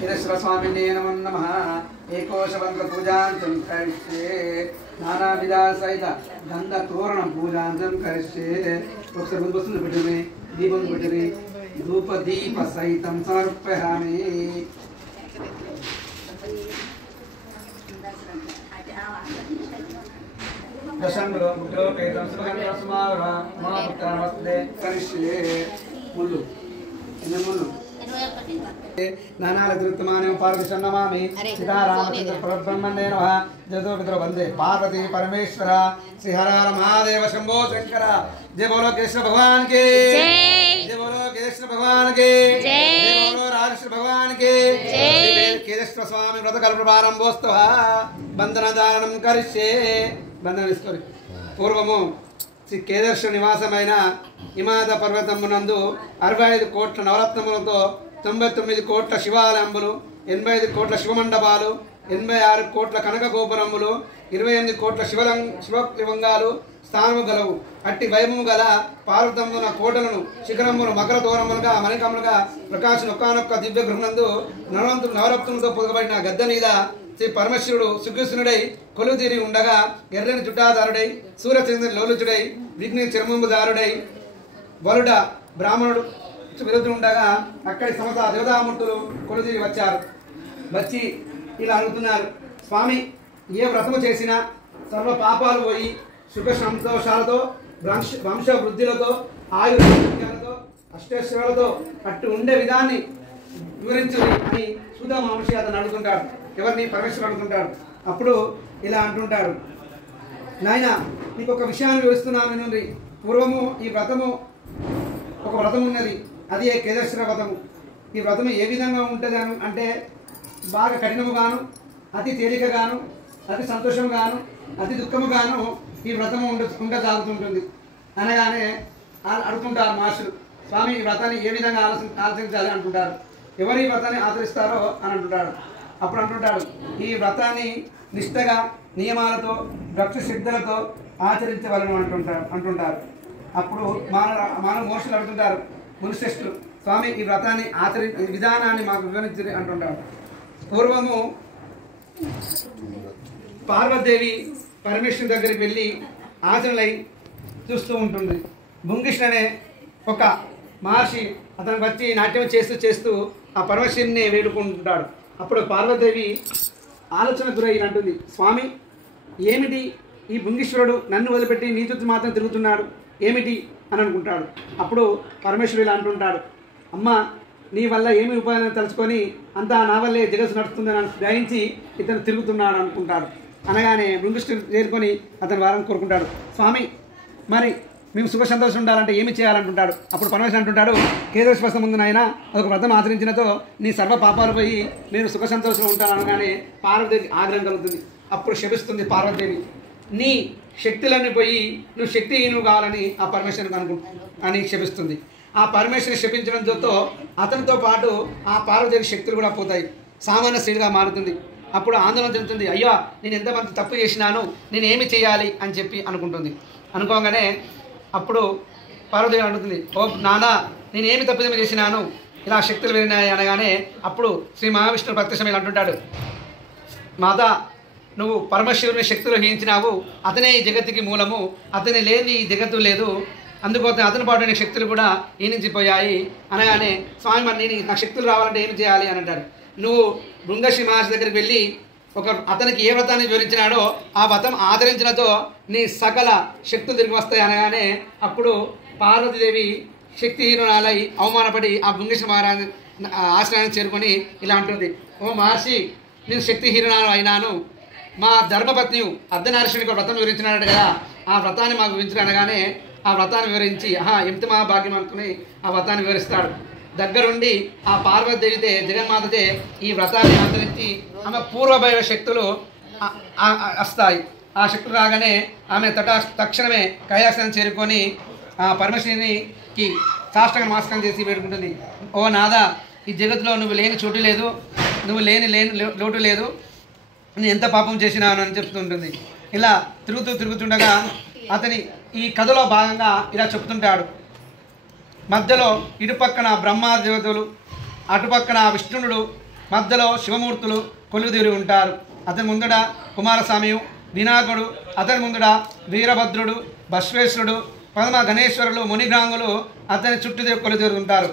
केदारेश्वर स्वामिने नमो नमः एकोशवंत पूजांतं करिष्ये नानाविधा सहित गंध तोरण पूजांतं करिष्ये वस्त्रबंधुसुन पिटमे दीपं पिटमे धूप दीप सहितं समर्पयामि दशंगलो मुद्रो पेदं सुगंधं समावरा महापुत्रमस्ते करिष्ये मुल्लु मुल्लु नानालकृतमाने पार्वतीशन्नमामि सीतारामचंद्र परब्रह्मणे नमः जतो पितरो वंदे पार्वती परमेश्वर श्री हर हर महादेव शंभो शंकर जय बोलो कृष्ण भगवान के जय बोलो कृष्ण भगवान के जय बोलो राजेश्वर भगवान के जय केदारेश्वर स्वामी व्रत कल्प प्रारंभोस्तव बंधन धारणं करिष्ये बंधन इस्कोरि पूर्वमु శ్రీ కేదారేశ్వర నివాసమైన హిమాద పర్వతమునందు 65 కోట్ల నవరత్నములతో 99 కోట్ల శివాలయంబులు 85 కోట్ల శివమండపాలు 86 కోట్ల కనక గోపురములు 28 కోట్ల శివలింగాలు స్థానము గలవు. అట్టి వైభవము గల పార్వతమున కోటలను శిఖరమును మకర తోరములుగా మణికములుగా ప్రకాశం ఒకానొక్క దివ్య గృహనందు నవరత్నములతో పొదగబడిన గద్దె మీద శ్రీ పరమేశ్వరుడు సుకృష్ణుడై కొలుతీరి ఉండగా ఎర్రని చుట్టాదారుడై సూర్యచంద్రుని లోలుచుడై విఘ్ని చర్మంబుదారుడై వరుడ బ్రాహ్మణుడు విరుద్ధుడు ఉండగా అక్కడి సమస్త దేవతామూర్తులు కొలుతీరి వచ్చారు. వచ్చి ఇలా అడుగుతున్నారు, స్వామి ఏ వ్రతము చేసినా సర్వ పాపాలు పోయి సుఖ సంతోషాలతో వంశ వృద్ధిలతో ఆయుర్తో అష్టైశ్వర్యాలతో అట్టు ఉండే విధాన్ని వివరించు అని సుధా మహర్షి అతను అడుగుతుంటాడు. ఎవరిని? పరమేశ్వరుడు అడుగుతుంటాడు. అప్పుడు ఇలా అంటుంటాడు, నాయన నీకు ఒక విషయాన్ని వివరిస్తున్నాను నుండి. పూర్వము ఈ వ్రతము ఒక వ్రతం ఉన్నది, అది కేదారేశ్వర వ్రతము. ఈ వ్రతము ఏ విధంగా ఉంటుంది అంటే బాగా కఠినముగాను, అతి తేలికగాను, అతి సంతోషముగాను, అతి దుఃఖముగాను ఈ వ్రతము ఉండసాగుతుంటుంది అనగానే అడుగుతుంటారు మహర్షులు, స్వామి ఈ వ్రతాన్ని ఏ విధంగా ఆలోచించాలి అంటుంటారు. ఎవరు ఈ వ్రతాన్ని ఆచరిస్తారో అని అంటుంటాడు. అప్పుడు అంటుంటాడు, ఈ వ్రతాన్ని నిష్ఠగా నియమాలతో భక్తి సిద్ధులతో ఆచరించవలను అంటుంటారు. అప్పుడు మానవ మోక్షులు అడుగుతుంటారు, మునిశ్రేష్ఠులు, స్వామి ఈ వ్రతాన్ని విధానాన్ని మాకు వివరించి అంటుంటాడు. పూర్వము పార్వతీదేవి పరమేశ్వరుని దగ్గరికి వెళ్ళి ఆచరణలై చూస్తూ ఉంటుంది. భుంగిష్ణ అనే ఒక మహర్షి అతనికి వచ్చి నాట్యం చేస్తూ ఆ పరమేశ్వరుని వేడుకుంటుంటాడు. అప్పుడు పార్వతీదేవి ఆలోచన గురైనట్టుంది, స్వామి ఏమిటి ఈ భుంగీశ్వరుడు నన్ను వదిలిపెట్టి నీ చుట్టూ మాత్రం తిరుగుతున్నాడు ఏమిటి అని అనుకుంటాడు. అప్పుడు పరమేశ్వరుడు ఇలా అంటుంటాడు, అమ్మ నీ వల్ల ఏమి ఉపాయం తలుచుకొని అంతా నా వల్లే జగత్తు నడుస్తుందని గ్రహించి ఇతను తిరుగుతున్నాడు అనుకుంటాడు. అనగానే భృంగిష్ఠుడు చేరుకొని అతని వారం కోరుకుంటాడు. స్వామి, మరి మేము సుఖ సంతోషం ఉండాలంటే ఏమి చేయాలంటుంటాడు. అప్పుడు పరమేశ్వరుడు అంటుంటాడు, కేదారేశ్వర ముందు నాయన అదొక వ్రతం ఆచరించినతో నీ సర్వ పాపాలు పోయి నేను సుఖ సంతోషం ఉంటాను అనగానే పార్వదేవి ఆగ్రహం కలుగుతుంది. అప్పుడు శపిస్తుంది పార్వదేవి, నీ శక్తులన్నీ పోయి నువ్వు శక్తిహీనువు కావాలని ఆ పరమేశ్వరుని అని శపిస్తుంది. ఆ పరమేశ్వరుని శపించడంతో అతనితో పాటు ఆ పార్వదేవి శక్తులు కూడా పోతాయి, సామాన్య స్త్రీగా మారుతుంది. అప్పుడు ఆందోళన చెందుతుంది, అయ్యో నేను ఎంతమంది తప్పు చేసినాను, నేను ఏమి చేయాలి అని చెప్పి అనుకుంటుంది. అనుకోగానే అప్పుడు పార్వదేవి అడుగుతుంది, ఓ నాన్న నేనేమి తప్పిదం చేసినాను, ఇలా శక్తులు వెళ్ళినాయి అనగానే అప్పుడు శ్రీ మహావిష్ణువు ప్రత్యక్షం ఇలా అంటుంటాడు, మాత నువ్వు పరమశివుని శక్తులు హీనించినావు, అతనే ఈ జగత్తుకి మూలము, అతని లేని ఈ జగత్తు లేదు, అందుకోసం అతని పాటు శక్తులు కూడా హీనించిపోయాయి అనగానే స్వామి మరి నేను నా శక్తులు రావాలంటే ఏమి చేయాలి అని అంటాడు. నువ్వు భృంగశ్రీ మహర్షి దగ్గరికి వెళ్ళి అతనికి ఏ వ్రతాన్ని వివరించినాడో ఆ వ్రతం ఆదరించినతో నీ సకల శక్తులు తిరిగి వస్తాయి అనగానే అప్పుడు పార్వతీదేవి శక్తిహీనురాలై అవమానపడి ఆ భృంగశ్రీ మహారాజు ఆశ్రయాన్ని చేరుకొని ఇలా అంటుంది, ఓ మహర్షి నేను శక్తిహీనురాలు అయినాను, మా ధర్మపత్ని అర్ధనారీశ్వరునికి వ్రతం వివరించినాడు కదా, ఆ వ్రతాన్ని మాకు వివరించిన అనగానే ఆ వ్రతాన్ని వివరించి ఎంత మహాభాగ్యం అనుకుని ఆ వ్రతాన్ని వివరిస్తాడు. దగ్గరుండి ఆ పార్వతీదేవితే జగన్మాతతే ఈ వ్రతాన్ని ఆచరించి ఆమె పూర్వభైవ శక్తులు వస్తాయి. ఆ శక్తులు రాగానే ఆమె తక్షణమే కైలాసాన్ని చేరుకొని ఆ పరమశివునికి సాష్టాంగ నమస్కారం చేసి వేడుకుంటుంది, ఓ నాదా ఈ జగత్తులో నువ్వు లేని చోటు లేదు, నువ్వు లేని లోటు లేదు, నేను ఎంత పాపం చేసినాను అని చెప్తుంటుంది. ఇలా తిరుగుతుండగా అతని ఈ కథలో భాగంగా ఇలా చెప్తుంటాడు. మధ్యలో ఇటుపక్కన బ్రహ్మాదేవతలు, అటుపక్కన విష్ణుడు, మధ్యలో శివమూర్తులు కొలువుదీరి ఉంటారు. అతని ముందడ కుమారస్వామి, వినాయకుడు, అతని ముందడ వీరభద్రుడు, బశ్వేశ్వరుడు, పరమ గణేశ్వరులు, మునిగ్రాంగులు అతని చుట్టూ కొలువుదీరి ఉంటారు.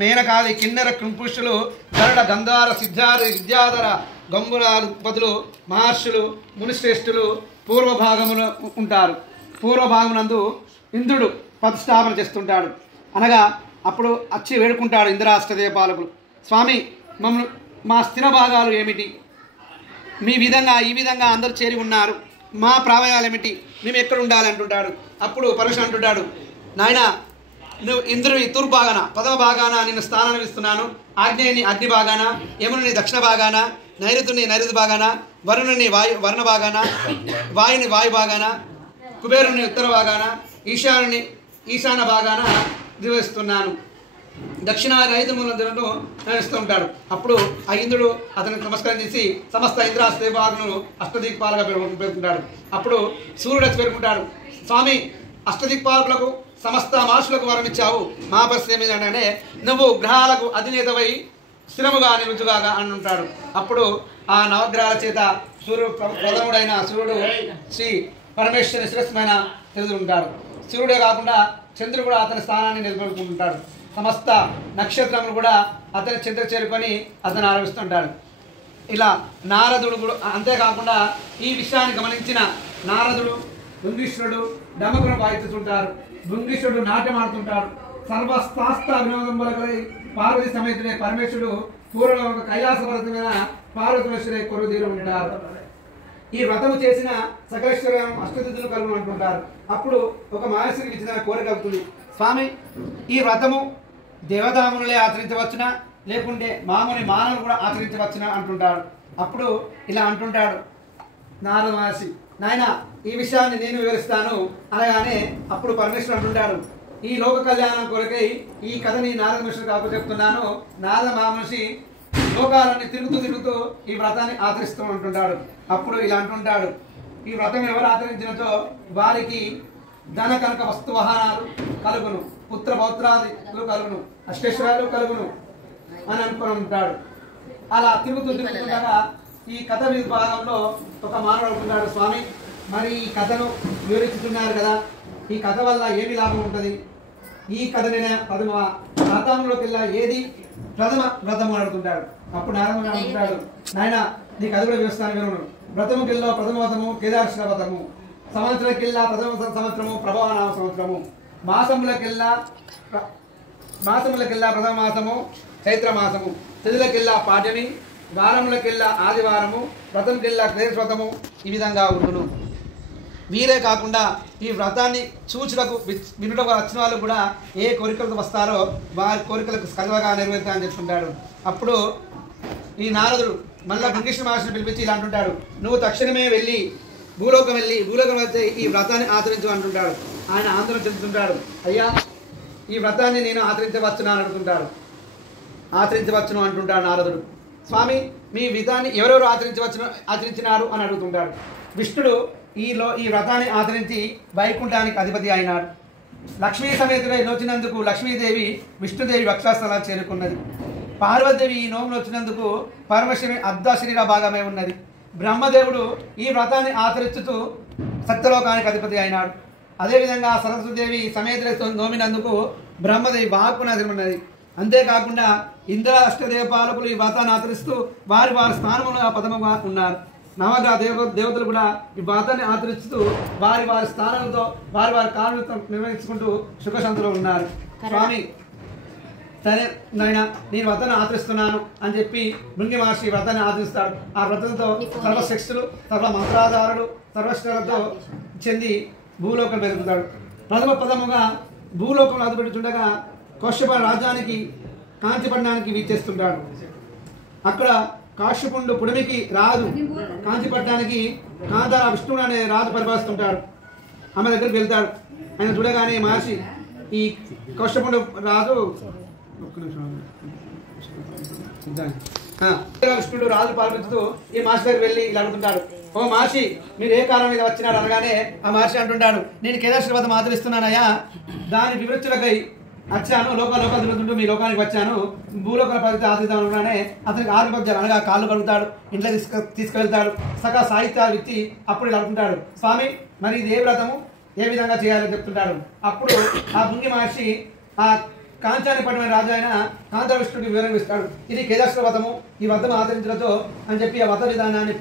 మేనకాది కిన్నెర కృంపుషులు, గరుడ గంధార సిద్ధార విద్యాధర గంభురాధిపతులు, మహర్షులు, మునిశ్రేష్ఠులు పూర్వభాగములు ఉంటారు. పూర్వభాగమునందు ఇంద్రుడు ప్రతిష్టాపన చేస్తుంటాడు. అనగా అప్పుడు వచ్చి వేడుకుంటాడు ఇంద్రాష్టదేవపాలకులు, స్వామి మమ్మల్ని మా స్థిర భాగాలు ఏమిటి, మీ విధంగా ఈ విధంగా అందరూ చేరి ఉన్నారు, మా ప్రావయాలు ఏమిటి, మేము ఎక్కడ ఉండాలి అంటుంటాడు. అప్పుడు పరమేశ్వరుడు అంటుంటాడు, నాయన నువ్వు ఇంద్రుని తూర్పు భాగాన పదవ భాగాన నిన్ను స్థానాన్ని ఇస్తున్నాను, ఆగ్నేయుని అగ్ని భాగాన, యముని దక్షిణ భాగాన, నైరుతుని నైరుతి భాగాన, వరుణుని వర్ణ భాగాన, వాయుని వాయు భాగాన, కుబేరుని ఉత్తర భాగాన, ఈశానుని ఈశాన భాగాన నిర్వహిస్తున్నాను, దక్షిణ రైతు మూలంలో నిర్వహిస్తూ ఉంటాడు. అప్పుడు ఆ ఇంద్రుడు అతనికి నమస్కారం చేసి సమస్త ఇంద్రాస్తేవాలను అష్టదిక్పాలుగా పేర్కొంటాడు. అప్పుడు సూర్యుడు వచ్చి పేర్కొంటాడు, స్వామి అష్టదిక్పాలకులకు సమస్త మహర్షులకు వరణించావు, మా పరిస్థితి ఏమిటంటే నువ్వు గ్రహాలకు అధినేతవై స్థిరముగా నిలుచుగా అని ఉంటాడు. అప్పుడు ఆ నవగ్రహాల చేత సూర్యుడు ప్రథముడైన సూర్యుడు శ్రీ పరమేశ్వరి శ్రేష్టమైన తెలుసుకుంటాడు. శివుడే కాకుండా చంద్రుడు కూడా అతని స్థానాన్ని నిలబెట్టుకుంటాడు. సమస్త నక్షత్రములు కూడా అతని చెంత చేరుకొని అతను ఆరాధిస్తుంటాడు. ఇలా నారదుడు కూడా అంతేకాకుండా ఈ విషయాన్ని గమనించిన నారదుడు భృంగీశ్వరుడు డమకును వాయిస్తుంటారు. భృంగీశ్వరుడు నాట్యం ఆడుతుంటాడు. సర్వశాస్త వినోదం వలకై పార్వతి సమేతుడే పరమేశ్వరుడు పూర్వం ఒక కైలాస పర్వతమైన పార్వతేశ్వరే కొలువుదీరి ఉంటారు. ఈ వ్రతము చేసిన సకలేశ్వరం అష్టతిథులు కలుగు అంటుంటారు. అప్పుడు ఒక మహర్షికి ఇచ్చిన కోరిక అవుతుంది, స్వామి ఈ వ్రతము దేవతామునులే ఆచరించవచ్చునా లేకుంటే మానవులు కూడా ఆచరించవచ్చునా అంటుంటాడు. అప్పుడు ఇలా అంటుంటాడు నారద మహర్షి, నాయన ఈ విషయాన్ని నేను వివరిస్తాను అనగానే అప్పుడు పరమేశ్వరుడు అంటుంటాడు, ఈ లోక కళ్యాణం కొరకై ఈ కథని నారద మహర్షికి అప్పచెప్తున్నాను. నారద మహర్షి లోకాలన్నీ తిరుగుతూ ఈ వ్రతాన్ని ఆచరిస్తూ ఉంటుంటాడు. అప్పుడు ఇలా అంటుంటాడు, ఈ వ్రతం ఎవరు ఆచరించినచో వారికి ధన కనుక వస్తు వాహనాలు కలుగును, పుత్ర పౌత్రాదులు కలుగును, అష్టేశ్వరాలు కలుగును అని అనుకుని ఉంటాడు. అలా తిరుగుతుండగా ఈ కథ విభాగంలో ఒక మానవుడు అనుకున్నాడు, స్వామి మరి ఈ కథను వివరించుతున్నారు కదా, ఈ కథ వల్ల ఏమి లాభం ఉంటుంది, ఈ కథనే ప్రథమ వ్రతంలోకి వెళ్ళా ఏది ప్రథమ వ్రతము అడుగుతుంటాడు. అప్పుడు నారాయణ అనుకుంటాడు, నాయన నీ కథ కూడా వివరిస్తాను విను. వ్రతముకెళ్ళా ప్రథమ వ్రతము కేదారేశ్వర వ్రతము, సంవత్సరకెళ్ళా ప్రథమ సంవత్సరము ప్రభావనామ సంవత్సరము, మాసములకెళ్ళా మాసములకెల్లా ప్రథమ మాసము చైత్ర మాసము, తిథులకెల్లా పాడ్యమి, వారములకెల్లా ఆదివారము, వ్రతంకెల్లా క్లేశవ్రతము ఈ విధంగా ఉండును. వీరే కాకుండా ఈ వ్రతాన్ని చూచుటకు వినుటకు వచ్చిన వాళ్ళు కూడా ఏ కోరికలతో వస్తారో వారి కోరికలకు సగవగా నెరవేరుతాయని చెప్తుంటాడు. అప్పుడు ఈ నారదుడు మళ్ళా వెంకటేశ్వర మహర్షిని పిలిపించి ఇలా అంటుంటాడు, నువ్వు తక్షణమే వెళ్ళి భూలోకం వెళ్తే ఈ వ్రతాన్ని ఆచరించు అంటుంటాడు. ఆయన ఆందోళన చెందుతుంటాడు, అయ్యా ఈ వ్రతాన్ని నేను ఆచరించవచ్చునా అని ఆచరించవచ్చును అంటుంటాడు నారదుడు. స్వామి మీ విధాన్ని ఎవరెవరు ఆచరించినారు అని అడుగుతుంటాడు. విష్ణుడు ఈ వ్రతాన్ని ఆచరించి వైకుంఠానికి అధిపతి అయినాడు. లక్ష్మీ సమేతుడై నోచినందుకు లక్ష్మీదేవి విష్ణుదేవి వక్షస్థలాలు చేరుకున్నది. పార్వతీదేవి ఈ నోములు వచ్చినందుకు పరమశివుని అర్ధ శరీర భాగమే ఉన్నది. బ్రహ్మదేవుడు ఈ వ్రతాన్ని ఆచరిస్తూ సత్యలోకానికి అధిపతి అయినాడు. అదేవిధంగా సరస్వతీదేవి సమేతులతో నోమినందుకు బ్రహ్మదేవి వాక్కునది ఉన్నది. అంతేకాకుండా ఇంద్ర అష్టదేవ పాలకులు ఈ వ్రతాన్ని ఆచరిస్తూ వారి స్థానములు ఆ పదముగా ఉన్నారు. నవగ్రహ దేవతలు కూడా ఈ వ్రతాన్ని ఆచరిస్తూ వారి స్థానాలతో వారి కారణాలతో నిర్వహించుకుంటూ సుఖశాంతిలో ఉన్నారు. స్వామి సరే నాయన నేను వ్రతాన్ని ఆచరిస్తున్నాను అని చెప్పి భృంగి మహర్షి వ్రతాన్ని ఆచరిస్తాడు. ఆ వ్రతంతో సర్వశక్తులు సర్వ మంత్రాధారులు సర్వశ్వలతో చెంది భూలోకం పెరుగుతాడు. ప్రథమ పదముగా భూలోకంలో అదుపెట్టుచుండగా కౌశిక రాజ్యానికి కాంచీపట్నానికి వీచేస్తుంటాడు. అక్కడ కాశ్యపుండు పుడమికి రాజు కాంచీపట్నానికి కాంతార విష్ణుడు అనే రాజు పరిపాలిస్తుంటాడు. ఆమె దగ్గరికి వెళ్తాడు. ఆయన చూడగానే మహర్షి ఈ కౌశపుండు రాజు విష్ణుడు రాజు పాలించుతూ ఈ మహర్షి దగ్గరికి వెళ్ళి ఇలా అడుగుతుంటాడు, ఓ మహర్షి మీరు ఏ కారణం మీద వచ్చినాడు అనగానే ఆ మహర్షి అంటుంటాడు, నేను కేదారేశ్వర వ్రతం ఆచరిస్తున్నానయ్యా, దాని వివృత్తులకై వచ్చాను, లోకాలు తిరుగుతుంటూ మీ లోకానికి వచ్చాను, భూలోకాల పరిస్థితి ఆచరిద్దాం అనగానే అతనికి ఆరోగ్యాలు అనగా కాళ్ళు కడుగుతాడు, ఇంట్లో తీసుకువెళ్తాడు, సకా సాహిత్యాలు ఇచ్చి అప్పుడు ఇలా అనుకుంటాడు, స్వామి మరి ఇది ఏ వ్రతము ఏ విధంగా చేయాలని చెప్తుంటాడు. అప్పుడు ఆ భృంగి మహర్షి ఆ కాంచాని పట్టణ రాజు అయిన కాంతార విష్ణుడికి వివరణ ఇస్తాడు. ఇది కేదారేశ్వర వ్రతము, ఈ వ్రతం ఆచరించడంతో అని చెప్పి ఆ వ్రత విధానాన్ని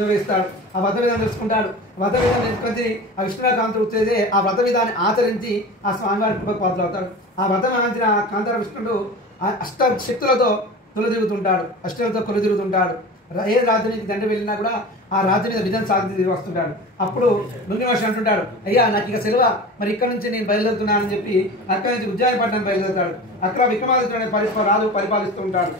నిర్వహిస్తాడు. ఆ వ్రత విధానం తెలుసుకుంటాడు. వ్రత విధానం తెలుసుకొని ఆ విష్ణుకాంతుడు వచ్చేదే ఆ వ్రత విధాన్ని ఆచరించి ఆ స్వామివారి కృపకు పాత్రవుతాడు. ఆ వ్రతం ఆచరించిన కాంతార విష్ణుడు అష్ట శక్తులతో కొలుదిరుగుతుంటాడు. ఏ రాజ్యానికి దండ వెళ్ళినా కూడా ఆ రాజ్యం మీద విధానం సాగి వస్తుంటాడు. అప్పుడు భృంగి మహర్షి అంటుంటాడు, అయ్యా నాకు ఇక సెలవు, మరి ఇక్కడ నుంచి నేను బయలుదేరుతున్నానని చెప్పి అక్కడి నుంచి ఉజ్జాయపట్నం బయలుదేరుతాడు. అక్కడ విక్రమాదిత్యుడు రాజు పరిపాలిస్తూ ఉంటాడు.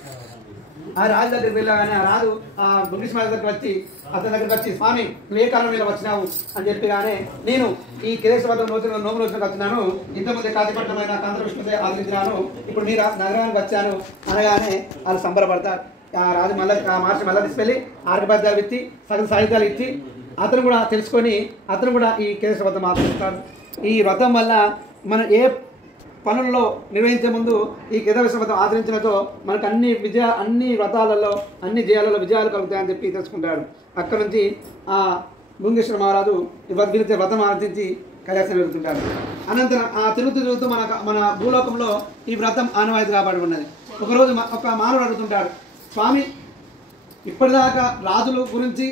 ఆ రాజు దగ్గరికి వెళ్ళగానే ఆ రాజు ఆ భృంగి దగ్గరికి వచ్చి అతని దగ్గరికి వచ్చి, స్వామి నువ్వు ఏ కారణం మీద వచ్చినావు అని చెప్పిగానే నేను ఈ కేదారేశ్వర నోములు వచ్చిన వచ్చినాను, ఇంతకుముందే కాశీపట్నమైన కాంతార విష్ణుదే ఆచరించినాను, ఇప్పుడు మీ నగరానికి వచ్చాను అనగానే వాళ్ళు సంబరపడతారు. ఆ రాజు ఆ మహర్షి మళ్ళీ తీసుకెళ్ళి ఆర్ఘపద్యాలు ఇచ్చి సగం సాహిత్యాలు ఇచ్చి అతను కూడా తెలుసుకొని అతను కూడా ఈ కేదారేశ్వర వ్రతం ఆచరిస్తాడు. ఈ వ్రతం వల్ల మనం ఏ పనుల్లో నిర్వహించే ముందు ఈ కేదారేశ్వర వ్రతం ఆచరించడంతో మనకు అన్ని వ్రతాలలో అన్ని జయాలలో విజయాలు కలుగుతాయని చెప్పి తెలుసుకుంటాడు. అక్కడ నుంచి ఆ భృంగేశ్వర మహారాజు వ్రతం ఆచరించి కైలాసం వెళ్తుంటాడు. అనంతరం ఆ తిరుగుతూ మన భూలోకంలో ఈ వ్రతం ఆనవాయితీ కాబడి ఉన్నది. ఒకరోజు ఒక మానవుడు అడుగుతుంటాడు, స్వామి ఇప్పటిదాకా రాజుల గురించి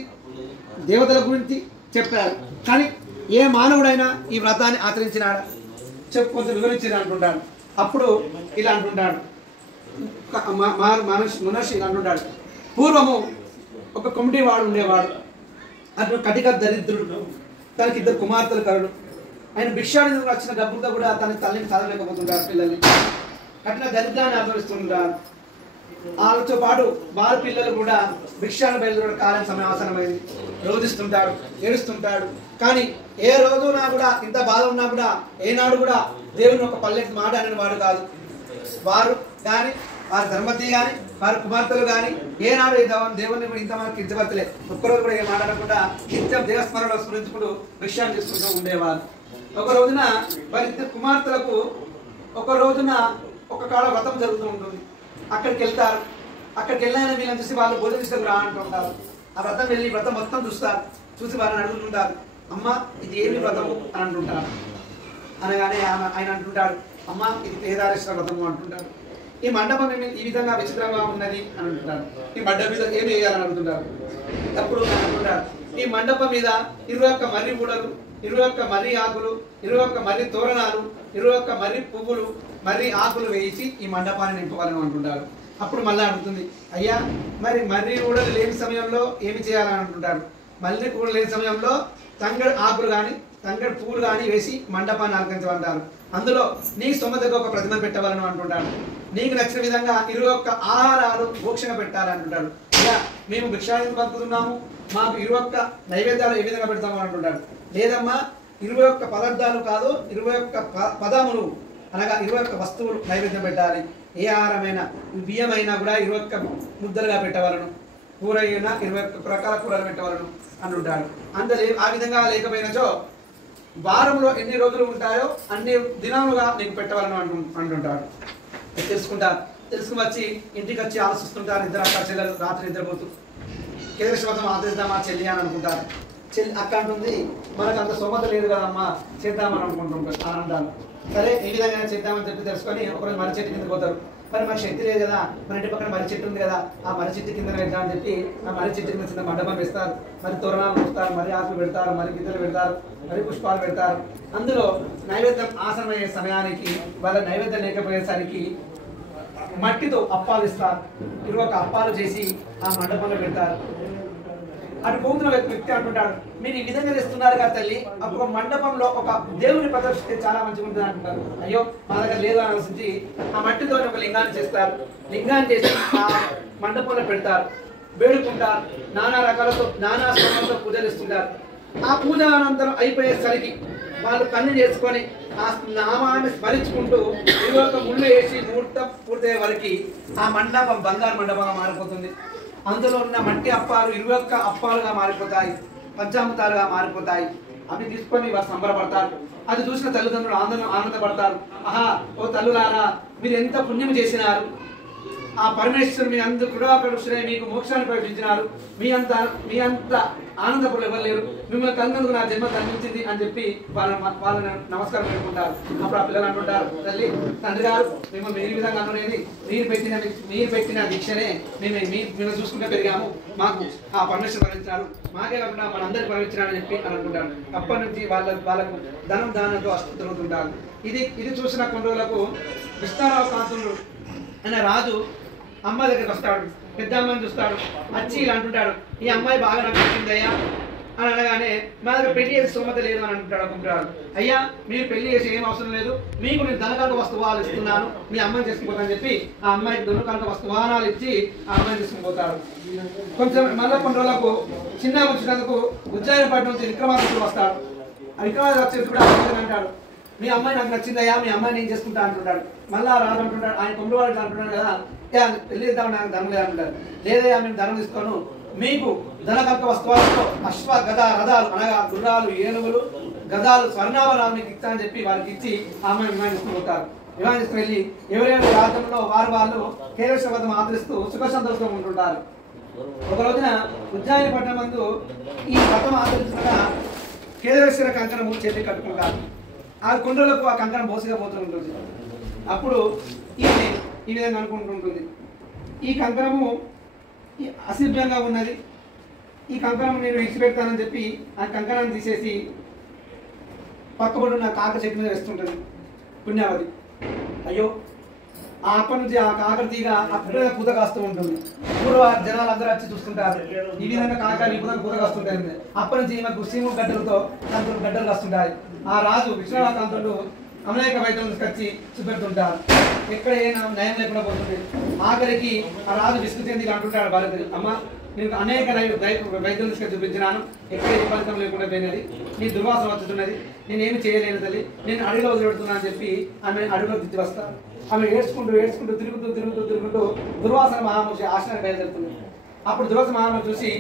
దేవతల గురించి చెప్పారు, కానీ ఏ మానవుడైనా ఈ వ్రతాన్ని ఆచరించినాడా కొంచెం వివరించింది అంటుంటాడు. అప్పుడు ఇలా అంటుంటాడు మహర్షి అంటుంటాడు, పూర్వము ఒక కొమిటీ వాడు ఉండేవాడు, అతను కటిక దరిద్రుడు, తనకి 2 కుమార్తెలు కరుడు. ఆయన భిక్షాడి వచ్చిన డబ్బులతో కూడా తన తల్లిని చదవలేకపోతుంటారు. పిల్లల్ని కఠిన దరిద్రాన్ని అనుభవిస్తుంటారు. వాళ్ళతో పాటు వారి పిల్లలు కూడా భిక్షాన్ని బయలుదేరే కాలం సమయం అవసరమైంది. రోధిస్తుంటాడు, ఏడుస్తుంటాడు. కానీ ఏ రోజునా కూడా ఇంత బాధ ఉన్నా కూడా ఏనాడు కూడా దేవుని ఒక పల్లెకి మాట అనే వాడు కాదు. వారు కానీ వారి ధర్మతి కానీ వారి కుమార్తెలు కానీ ఏనాడు దేవుని కూడా ఇంతమంది కించబడతలే. ఒక్కరోజు కూడా ఏ మాట్లాడకుండా నిత్యం దేవస్మరణలో స్మరించుకుంటూ భిక్షాన్ని తీసుకుంటూ ఉండేవారు. ఒక రోజున వారి 2 కుమార్తెలకు ఒక రోజున ఒక కాడ వ్రతం జరుగుతూ ఉంటుంది. అక్కడికి వెళ్తారు. అక్కడికి వెళ్ళిన వీళ్ళని చూసి వాళ్ళు భోజనం తీసుకొని రా అంటుంటారు. ఆ వ్రతం వెళ్ళి వ్రతం మొత్తం చూస్తారు. చూసి వారిని అడుగుతుంటారు, అమ్మ ఇది ఏమి వ్రతము అని అంటుంటారు. అనగానే ఆయన అంటుంటాడు, అమ్మ ఇది కేదారేశ్వర వ్రతము అంటుంటారు. ఈ మండపం ఈ విధంగా విచిత్రంగా ఉన్నది అని అంటుంటారు. ఈ మండపం మీద ఏమి వేయాలని అడుగుతుంటారు. అప్పుడు అంటుంటారు, ఈ మండపం మీద 21 మర్రి పూడలు, 21 మర్రి ఆకులు, 21 మర్రి తోరణాలు, 21 మర్రి పువ్వులు, మర్రి ఆకులు వేసి ఈ మండపాన్ని నింపవాలని అంటుంటారు. అప్పుడు మళ్ళీ అడుగుతుంది, అయ్యా మరి మర్రి ఊడలు లేని సమయంలో ఏమి చేయాలని అంటుంటారు. మళ్ళీ కూడా లేని సమయంలో తంగడి ఆకులు కానీ తంగడి పూలు కానీ వేసి మండపాన్ని అలంకరించమంటారు. అందులో నీ సొమ్మతకు ఒక ప్రతిమ పెట్టవాలని అంటుంటాడు. నీకు నచ్చిన విధంగా 21 ఆహారాలు భోక్షణ పెట్టాలంటుంటాడు. ఇలా మేము భిక్షాన్ని బతుకుతున్నాము, మాకు 21 నైవేద్యాలు ఏ విధంగా పెడతాము అంటుంటాడు. లేదమ్మా 21 పదార్థాలు కాదు, 21 పదములు అనగా 21 వస్తువులు నైవేద్యం పెట్టాలి. ఏ ఆహారమైనా బియ్యమైనా కూడా 21 ముద్దలుగా పెట్టవలను, కూర అయినా 21 రకాల కూరలు పెట్టవలను అంటుంటాడు. ఆ విధంగా లేకపోయినచో వారంలో ఎన్ని రోజులు ఉంటాయో అన్ని దినాలుగా నీకు పెట్టవాలని అంటుంటాడు. తెలుసుకుని వచ్చి ఇంటికి వచ్చి ఆలోచిస్తుంటారు. ఇద్దరు అక్క చెల్లెలు రాత్రి నిద్రపోతూ కేదరేశ్వరం ఆదరిద్దామా చెల్లి అని అనుకుంటారు. చెల్లి అక్క అంటుంది, మనకు అంత సోమత లేదు కదమ్మా, చేద్దామని అనుకుంటుంటారు ఆనందాలు. సరే ఈ విధంగా చేద్దామని చెప్పి తెలుసుకొని ఒకరోజు మర్రి చెట్టు కింద పోతారు. మరి మన శక్తి లేదు కదా, మన ఇంటి పక్కన మర్రి చెట్టు ఉంది కదా, ఆ మర్రి చెట్టు కింద వెళ్తామని చెప్పి ఆ మర్రి చెట్టు కింద చిన్న మండపం వేస్తారు. మరి తోరణాలు పెడతారు, మరి ఆకులు పెడతారు, మరి గిద్దలు పెడతారు, మరి పుష్పాలు పెడతారు. అందులో నైవేద్యం ఆసనమయ్యే సమయానికి వాళ్ళ నైవేద్యం లేకపోయేసరికి మట్టితో అప్పాలు ఇస్తారు. 21 అప్పాలు చేసి ఆ మండపంలో పెడతారు. అటు పోతున్న వ్యక్తి అంటుంటాడు, మీరు ఈ విధంగా చేస్తున్నారు కదా తల్లి, ఒక మండపంలో ఒక దేవుని ప్రదర్శిస్తే చాలా మంచిగా ఉంటుంది అంటున్నారు. అయ్యో మా దగ్గర లేదు అని ఆలోచించి ఆ మట్టితో ఒక లింగాన్ని చేస్తారు. లింగాన్ని చేసి ఆ మండపంలో పెడతారు, వేడుకుంటారు, నానా రకాలతో నానా స్వరంతో పూజలు ఇస్తుంటారు. ఆ పూజ అనంతరం అయిపోయేసరికి వాళ్ళు కన్ను చేసుకొని ఆ నామాన్ని స్మరించుకుంటూ 21 ముళ్ళు వేసి ముహూర్తం పూర్తయ్యే వరకు ఆ మండపం బంగారు మండపంగా మారిపోతుంది. అందులో ఉన్న మట్టి అప్పాలు 21 అప్పాలుగా మారిపోతాయి, పంచామృతాలుగా మారిపోతాయి. అవి తీసుకొని వారు సంబరపడతారు. అది చూసిన తల్లిదండ్రులు ఆనందపడతారు. ఆహా ఓ తల్లులారా, మీరు ఎంత పుణ్యం చేసినారు, ఆ పరమేశ్వరుడు మీ అంత కృపాకరుషుడై మీకు మోక్షాన్ని ప్రవేశించినారు, మీ అంత ఆనందపరులు ఎవరు లేరు, మిమ్మల్ని కన్నందుకు నా జన్మ కనిపించింది అని చెప్పి వాళ్ళని నమస్కారం పెట్టుకుంటారు. అప్పుడు ఆ పిల్లలు అంటుంటారు, తల్లి తండ్రి గారు మిమ్మల్ని మీరు విధంగా అనుకునేది మీరు పెట్టిన దీక్షనే మేము చూసుకుంటే పెరిగాము, మాకు ఆ పరమేశ్వరుడు వరించారు, మాకే కాకుండా మనందరికీ వరించినారని చెప్పి అని అనుకుంటారు. అప్పటి నుంచి వాళ్ళకు ధనం దానంతో అస్తుతుంటారు. ఇది చూసిన కొన్ని రోజులకు కృష్ణారావు కాంతుడు అనే రాజు అమ్మాయి దగ్గరికి వస్తాడు. పెద్ద అమ్మాయిని చూస్తాడు, వచ్చి ఇలా అంటుంటాడు, ఈ అమ్మాయి బాగా నాకు నచ్చిందయ్యా అని అనగానే మా దగ్గర పెళ్లి చేసే స్తోమత లేదు అని అంటుంటాడు. ఒక్కొక్కరు, అయ్యా మీరు పెళ్లి చేసి ఏం అవసరం లేదు, మీకు నేను ధనకాంత వస్తువాలు ఇస్తున్నాను, మీ అమ్మాయిని చేసుకుపోతానని చెప్పి ఆ అమ్మాయికి ధనకాంత వస్తువానాలు ఇచ్చి ఆ అమ్మాయిని తీసుకుపోతాడు. కొంచెం మళ్ళీ కొన్ని రోజులకు చిన్న వచ్చినందుకు ఉజ్జాయినపట్నం నుంచి విక్రమాదిత్యుడు వస్తాడు. ఆ విక్రమాదిత్యుడు వచ్చేసి కూడా అంటాడు, మీ అమ్మాయి నాకు నచ్చిందయ్యా, మీ అమ్మాయి నేను చేసుకుంటా అంటుంటాడు. మళ్ళా రాదు అంటుంటాడు, ఆయన 9 వాడు అంటున్నాడు కదా, పెళ్లి ఇద్దాం నాకు ధనం లేదంటారు. లేదయ్యా మేము ధనం తీసుకోను, మీకు ధనకల్ప వస్తువులతో అశ్వ గద రథాలు అనగా గుర్రాలు, ఏనుగులు, గదాలు, స్వర్ణాభరణాలు మీకు ఇస్తా అని చెప్పి వారికి ఇచ్చి ఆ అమ్మాయి విమానం తీసుకుని పోతారు. విమానం తీసుకుని వెళ్ళి ఎవరెవరి రాజ్యంలో వాళ్ళు కేరళ ఆదరిస్తూ సుఖ సంతోషంగా ఉంటుంటారు. ఒక రోజున ఉజ్జాయిని పట్టణం మందు ఈ వ్రతం ఆచరించగా కేదారేశ్వర కంకణము చేతి కట్టుకుంటారు. ఆ కుండలకు ఆ కంకణం బోసిగా పోతూ ఉంటుంది. అప్పుడు ఈ విధంగా అనుకుంటుంటుంది, ఈ కంకణము అసిద్ధంగా ఉన్నది, ఈ కంకణం నేను విడిచిపెడతానని చెప్పి ఆ కంకణాన్ని తీసేసి పక్కబడి ఉన్న కాక చెట్టు మీద వేస్తుంటుంది పుణ్యావతి. అయ్యో అప్పటి నుంచి ఆ కాకర తీగ అప్పుడే పూత కాస్తూ ఉంటుంది. పూర్వ జనాలు అందరూ వచ్చి చూస్తుంటారు, ఈ విధంగా కాక ఈ పూత కాస్తుంటాయి. అప్పటి నుంచి ఈమెకు సీము గడ్డలతో గడ్డలు కాస్తుంటాయి. ఆ రాజు విష్ణుకాంతుడు అనేక వైద్యులు తీసుకొచ్చి చూపెడుతుంటారు. ఎక్కడ ఏ నయం లేకుండా పోతుంది. ఆఖరికి ఆ రాజు విసుగు చెంది అంటుంటాడు భారతి, అమ్మ నేను అనేక వైద్యులు తీసుకొని చూపించినాను, ఎక్కడ ఏ ఫలితం లేకుండా పోయినది, నీ దుర్వాసన వచ్చుతున్నది, నేనేమి చేయలేను తల్లి, నేను అడవిలో వదిలిపెడుతున్నా అని చెప్పి ఆమె అడవిలో దిద్ది వస్తాను. ఆమె ఏడ్చుకుంటూ తిరుగుతూ దుర్వాసన మహామూర్తి ఆశ్రయానికి బయలుదేరుతుంది. అప్పుడు దుర్వాసన మహామూర్తి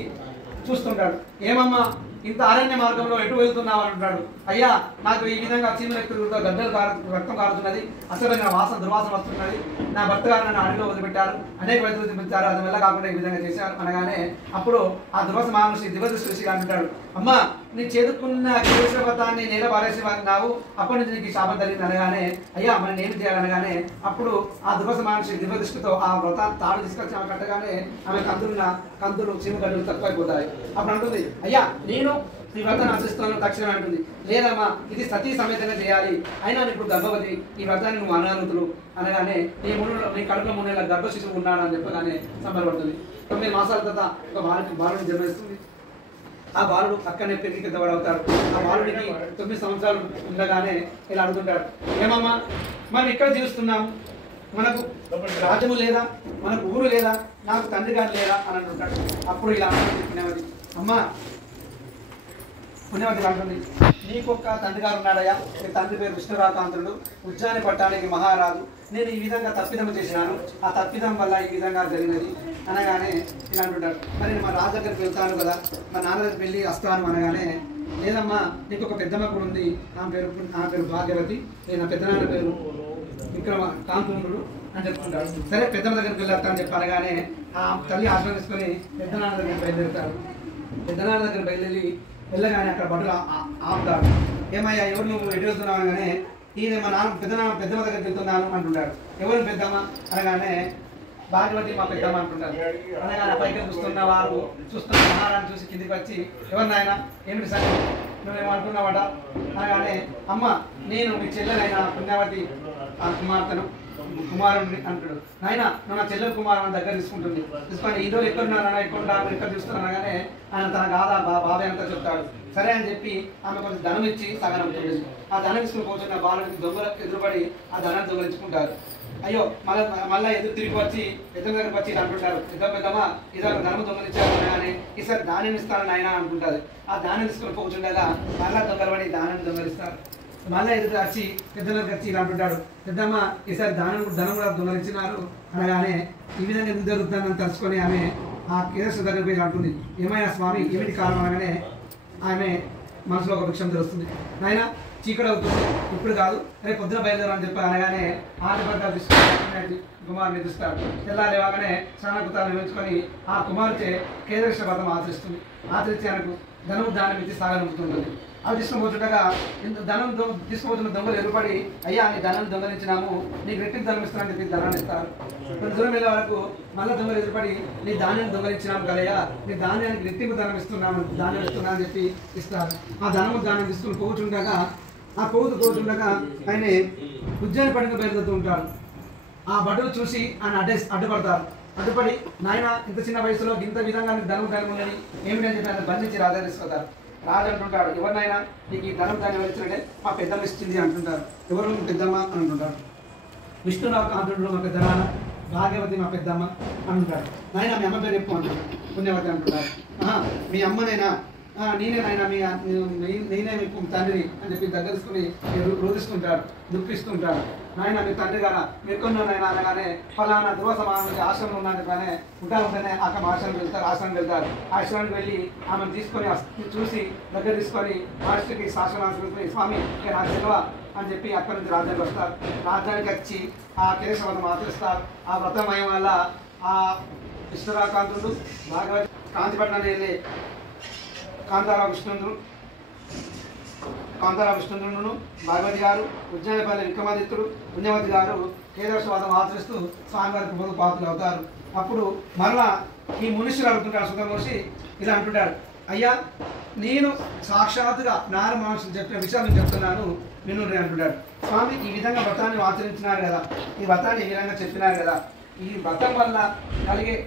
చూస్తుంటాడు, ఏమమ్మా ఇంత అరణ్య మార్గంలో ఎటు వెళ్తున్నావు అంటున్నాడు. అయ్యా నాకు ఈ విధంగా చీమ వ్యక్తులతో గడ్డలు రక్తం కారుతున్నది, అసలైన దుర్వాసన వస్తున్నది, నా భర్త గారు నన్ను అడవిలో వదిలిపెట్టారు, అనేక వైద్యులు చూపించారు, అది వల్ల కాకుండా ఈ విధంగా చేశారు అనగానే అప్పుడు ఆ దుర్వాస మహర్షి దివదృష్టి అంటాడు, అమ్మా నేను చేదుకున్న కేశవ వ్రతాన్ని నేల పారేసి నావు అప్పటి నుంచి నీకు శాపం జరిగింది అనగానే అయ్యా మరి నేను చేయాలనగానే అప్పుడు ఆ దుర్వస మహర్షి దివ్య దృష్టితో ఆ వ్రతాన్ని తాడు తీసుకొచ్చి ఆమె కట్టగానే ఆమె కందులు చీమగడ్డలు తక్కువైపోతాయి. అప్పుడు అంటుంది అయ్యా నేను ఈ వ్రతాన్ని ఆచరిస్తున్నాను తక్షణమే అంటుంది. లేదమ్మా ఇది సతీ సమేతంగా చేయాలి, అయినా ఇప్పుడు గర్భవతి ఈ వ్రతాన్ని నువ్వు అనగలుగుతులు అనగానే నీ కడుపులో 3 నెలల గర్భ శిశువు ఉన్నాడు అని చెప్పగానే సంబరపడుతుంది. 9 మాసాల తర్వాత ఒక బాలుడు జన్మిస్తుంది. ఆ బాలుడు అక్కడనే పెరిగి పెద్దవాడవుతాడు. ఆ బాలుడికి 9 సంవత్సరాలు ఉండగానే ఇలా అడుగుతుంటాడు, ఏమమ్మా మనం ఇక్కడ జీవిస్తున్నాము, మనకు రాజ్యము లేదా, మనకు ఊరు లేదా, నాకు తండ్రి గారు లేదా అని అంటుంటాడు. అప్పుడు ఇలా పుణ్యవతి అమ్మా పుణ్యవతి అంటుంది, నీకొక్క తండ్రి గారు ఉన్నాడయ్యా, నీ తండ్రి పేరు విష్ణురాకాంతుడు, ఉజ్జాని పట్టానికి మహారాజు. నేను ఈ విధంగా తప్పిదం చేసినాను, ఆ తప్పిదం వల్ల ఈ విధంగా జరిగినది అనగానే ఇలా అంటుంటాడు. మరి మా రాజు దగ్గరికి వెళ్తాను కదా, మా నాన్న దగ్గరికి వెళ్ళి వస్తాను అనగానే లేదమ్మా నీకు ఒక పెద్దమ్మ కూడా ఉంది, నా పేరు భాగ్యవతి, నా పెద్దనాన్న పేరు విక్రమ కాంతుడు అని చెప్తుంటాడు. సరే పెద్దమ్మ దగ్గరికి వెళ్ళొస్తా అని చెప్పి అనగానే ఆ తల్లి ఆశ్రమం తీసుకొని పెద్దనాన్న దగ్గరికి బయలుదేరుతాడు. పెద్దనాన్న దగ్గర బయలుదేరి వెళ్ళగానే అక్కడ బట్టలు ఆపుతాడు. ఏమయ్యా ఎవరు నువ్వు ఎటు వెళ్తున్నావు అనగానే ఈయన మా పెద్దమ్మ దగ్గరికి వెళ్తున్నాను అంటుంటాడు. ఎవరు పెద్దమ్మ అనగానే భాగ్యవతి మా పెద్దమ్మ అంటుంటారు. అనగానే పైకి చూస్తున్న వారు చూస్తున్న మహారాన్ని చూసి కిందికి వచ్చి ఎవరు నాయన ఏమిటి సార్ నువ్వేమంటున్నావట అనగానే అమ్మ నేను మీ చెల్లెలైన పుణ్యవతి కుమారుడిని అంటాడు. నాయన నువ్వు నా చెల్లెలు కుమారుని దగ్గర తీసుకుంటుంది, తీసుకొని ఈ రోజు ఎక్కడున్నాను ఎక్కడ చూస్తున్నాను అనగానే ఆయన తన గాథ బాబాయ్ అంతా చెప్తాడు. సరే అని చెప్పి ఆమె కొంచెం ధనం ఇచ్చి సగనం ఉంటుంది. ఆ ధనం తీసుకుని కూర్చున్న బాలుడికి దొంగలకు ఎదురుపడి ఆ ధనాన్ని దొంగలించుకుంటారు. అయ్యో మళ్ళీ ఎదురు తిరిగి వచ్చి పెద్దమ్మ దగ్గరకు వచ్చి అంటుంటారు, పెద్దమ్మ ఇదొక ధనం దొంగలించారు అనగానే ఈసారి ధాన్యం ఇస్తానని ఆయన అంటుంటారు. ఆ ధాన్యం తీసుకుని కూర్చుండగా మళ్ళా దొంగలపడి ధాన్యం దొంగలిస్తారు. మళ్ళీ ఎదురు వచ్చి పెద్దలకు వచ్చి ఇలా అంటుంటాడు, పెద్దమ్మ ఈసారి ధనం కూడా దొంగలించినారు అనగానే ఈ విధంగా ఎందుకు జరుగుతుందని తెలుసుకొని ఆమె ఆ కేసు దగ్గర పోయి అంటుంది, ఏమైనా స్వామి ఏమిటి కారణం అనగానే ఆమె మనసులో ఒక వృక్షం తెలుస్తుంది. నాయన చీకటి అవుతుంది, ఇప్పుడు కాదు రేపు పొద్దున బయలుదేరని చెప్పి అనగానే ఆటపడ్డాలు తీసుకుని కుమారుని ఎదుస్తాడు. తెల్లారేవాగానే స్నానకృతాలు నిర్వహించుకొని ఆ కుమార్తె కేదారేశ్వర వ్రతం ఆచరిస్తుంది. ఆచరించి ఆయనకు ధనం దానం ఇచ్చి సాగనంపుతుంటుంది. అవి తీసుకుపోతుండగా తీసుకుపోతున్న దొంగలు ఎదురుపడి అయ్యా నీ ధనం దొంగలించినాము, నీకు రెట్టింపు ధనం ఇస్తానని చెప్పి ధనాన్ని ఇస్తారు. కొంత దూరం వెళ్ళే వరకు మళ్ళీ దొంగలు ఎదురుపడి నీ ధాన్యాన్ని దొంగలించినాము కదయ్యా, నీ ధాన్యానికి రెట్టింపు ధనం ఇస్తున్నాము, ధాన్యం ఇస్తున్నా అని చెప్పి ఇస్తారు. ఆ ధాన్యం తీసుకుని పోతుండగా ఆయన ఉజ్జాని పడిన బయలుదేరుతూ ఉంటాడు. ఆ బట్టలు చూసి ఆయన అడ్డుపడతారు. అడ్డుపడి నాయన ఇంత చిన్న వయసులో ఇంత విధంగా ధనం ఉందని ఏమిటని చెప్పి ఆయన బంధించి రాజా తీసుకొస్తారు. రాజు అంటుంటాడు, ఎవరినైనా నీకు ఈ ధనం దాన్ని వచ్చినట్టే మా పెద్దమ్మ ఇచ్చింది అంటుంటారు. ఎవరు పెద్దమ్మ అని అంటుంటారు. విష్ణురాకాంతుడు మా పెద్దనాన్న, భాగ్యవతి మా పెద్దమ్మ అంటుంటాడు. నాయన మీ అమ్మ పేరు చెప్పు అంటాడు. పుణ్యవతి అంటుంటారు. మీ అమ్మనైనా నేనేనైనా నేనే మీకు తండ్రిని అని చెప్పి దగ్గర తీసుకుని రోధిస్తుంటాడు, దుఃఖిస్తుంటాడు. నాయన మీ తండ్రి గారా మీరు కొన్నాయన అనగానే ఫలానా ధ్రువ సమానానికి ఆశ్రమం ఉన్నాను కానీ ఉంటేనే ఆశ్రమం వెళ్తారు. ఆశ్రమానికి వెళ్ళి ఆమెను తీసుకొని చూసి దగ్గర తీసుకొని మహర్షికి శాసనాన్ని స్వామి నా సెలవ అని చెప్పి అక్కడి నుంచి రాజ్యానికి వస్తారు. రాజ్యానికి వచ్చి ఆ కేశవ వ్రతం ఆచరిస్తారు. ఆ వ్రతమయం వల్ల ఆ విష్ణురాకాంతుడు భాగవతి కాంతిపట్నాన్ని వెళ్ళి కాంతారా విష్ణుంద్రుడును భాగవతి గారు, ఉజ్జానిపల్లి విక్రమాదిత్యుడు, పుణ్యవతి గారు కేదారేశ్వరం ఆచరిస్తూ స్వామివారికి పొదుపు పాత్రలు అవుతారు. అప్పుడు మరలా ఈ మునిషులు అడుగుతుంటాడు, సుఖ మనిషి ఇలా అంటుంటాడు, అయ్యా నేను సాక్షాత్తుగా నార మహర్షులు చెప్పిన విషయాలు నేను చెప్తున్నాను విను అంటుంటాడు. స్వామి ఈ విధంగా వ్రతాన్ని ఆచరించినారు కదా, ఈ వ్రతాన్ని ఈ విధంగా చెప్పినారు కదా, ఈ వ్రతం వల్ల కలిగే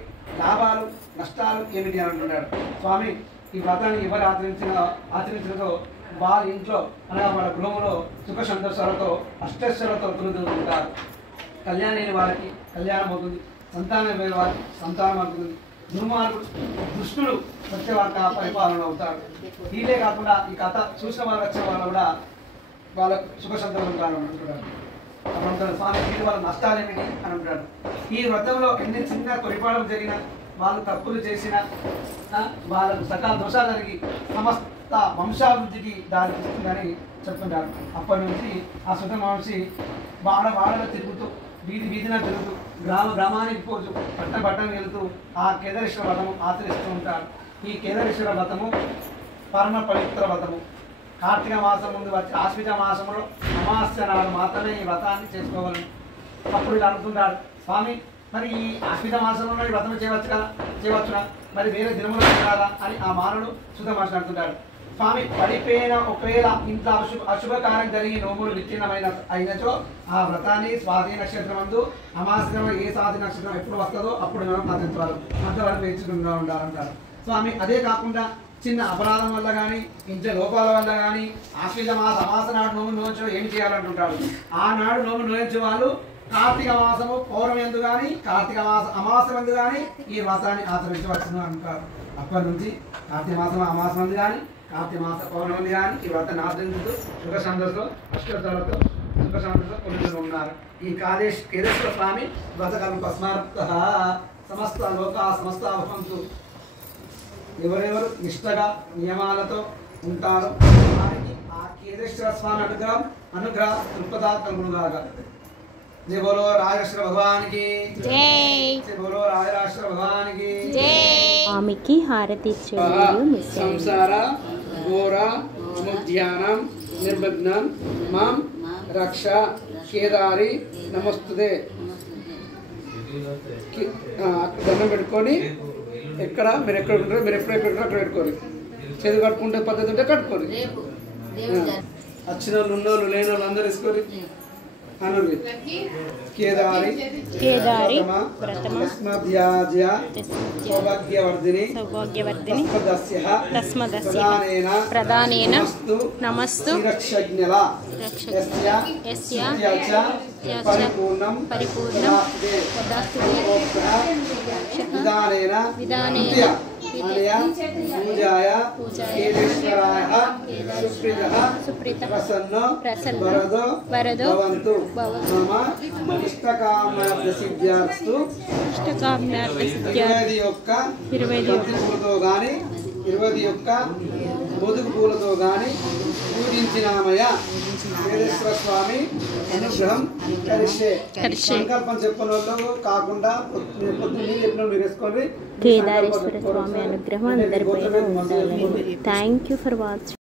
లాభాలు నష్టాలు ఏమిటి అని అంటున్నాడు. స్వామి ఈ వ్రతాన్ని ఎవరు ఆచరించినదో వారి ఇంట్లో అనగా వాళ్ళ గృహంలో సుఖ సంతోషాలతో అష్టైశ్వర్యాలతో తొలుతుంటారు. కళ్యాణం లేని వారికి కళ్యాణం అవుతుంది, సంతానం లేని వారికి సంతానం అవుతుంది, దుర్మార్గుడు దుష్టుడు వచ్చే వారికి పరిపాలన అవుతాడు. వీళ్ళే కాకుండా ఈ కథ చూసిన వారు వచ్చే వాళ్ళు కూడా వాళ్ళకు సుఖ సంతోషం కారణం అంటున్నాడు. స్వామి వీటి వాళ్ళ నష్టాలు ఏమిటి అని అంటున్నాడు. ఈ వ్రతంలో ఎన్ని చిన్న పరిపాలన జరిగినా, వాళ్ళు తప్పులు చేసిన వాళ్ళకు సకల దోషాలు జరిగి సమస్త వంశాభివృద్ధికి దారి తీస్తుందని చెప్తుంటారు. అప్పటి నుంచి ఆ సుఖ మహర్షి వాడలో తిరుగుతూ వీధిన తిరుగుతూ గ్రామానికి పోతూ పట్టణం వెళుతూ ఆ కేదారేశ్వర వ్రతము ఆచరిస్తూ ఉంటారు. ఈ కేదారేశ్వర వ్రతము పరమ పవిత్ర వ్రతము. కార్తీక మాసం ముందు వచ్చి ఆశ్విజ మాసంలో అమావాస్య నాడు మాత్రమే ఈ వ్రతాన్ని చేసుకోవాలి. అప్పుడు ఇలా అనుకుంటాడు, స్వామి మరి ఈ ఆశ్విజ మాసంలో ఈ వ్రతం చేయవచ్చునా, మరి వేరే దినములు కదా అని ఆ మానవుడు సుధ మాట్లాడుతుంటాడు. స్వామి పడిపోయిన ఒకవేళ ఇంత అశుభకార్యం జరిగి నోములు విచ్ఛిన్నమైన అయినచో ఆ వ్రతాన్ని స్వాతి నక్షత్రం అందు అమావాస్యలో ఏ స్వాతి నక్షత్రం ఎప్పుడు వస్తుందో అప్పుడు మనం పాటించాలి, అంతవరకు వేచుకుంటూ ఉండాలంటారు. స్వామి అదే కాకుండా చిన్న అపరాధం వల్ల కానీ ఇంత లోపాల వల్ల కానీ ఆశ్విజ అమాస నాడు నోము నోచో ఏం చేయాలంటుంటాడు. ఆనాడు నోము నోయించే వాళ్ళు కార్తీక మాసము పౌర్ణమి ఎందు కానీ కార్తీక మాస అమావాస్య ఎందు కానీ ఈ వ్రతాన్ని ఆచరించవచ్చును అంటారు. అప్పటి నుంచి కార్తీక మాసం అమావాస్య మంది కానీ కార్తీక మాస పౌర్ణమి కానీ ఈ వ్రతాన్ని ఆచరించుతూ సుఖశాంతితో అష్టోత్తరాలతో సుఖశాంతితో కొలుగుతూ ఉన్నారు. ఈ కేదేశ్వర స్వామి వ్రతకల్ప స్మర్త సమస్త లోక సమస్త భవంతు. ఎవరెవరు నిష్టగా నియమాలతో ఉంటారో వారికి ఆ కేదేశ్వర స్వామి అనుగ్రహ దృక్పథ కలుగునుగాక. जय बोलो राजेश्वर भगवान की जय बोलो राजेश्वर भगवान की जय। आमिकी हारति इच्छे संसार घोर मुद्यानं निर्विघ्नं मां रक्षा केदारी नमस्तुते దండం పెట్టుకొని ఎక్కడ మీరు ఎక్కడ ఉంటారో మీరు ఎప్పుడు అక్కడ పెట్టుకోండి. చేతి కట్టుకుంటే పద్ధతి ఉంటే కట్టుకోండి. వచ్చిన వాళ్ళు ఉన్నోళ్ళు లేని వాళ్ళు అందరూ వేసుకోండి. केदारी तस्मद्याज्य सौभाग्यवर्धिनी तस्मदस्य प्रदानेन नमस्तु परिपूर्णं विधानेन पूजाय केदेश्वराय सुप्रीतः प्रसन्नो वरदो भवन्तु मम इष्टकाम्यार्थसिद्ध्यर्थं 21 పూలతో గాని 21 మోదుగు పూలతో గాని పూజించినామయ కేదేశ్వర స్వామి అనుగ్రహం కరిషే. సంకల్పం చెప్పిన వాళ్ళు కాకుండా పొద్దున్న చెప్పిన మీరు వేసుకోండి. కేదారేశ్వర స్వామి అనుగ్రహం అందరిపైన ఉండాలని. Thank you for watching.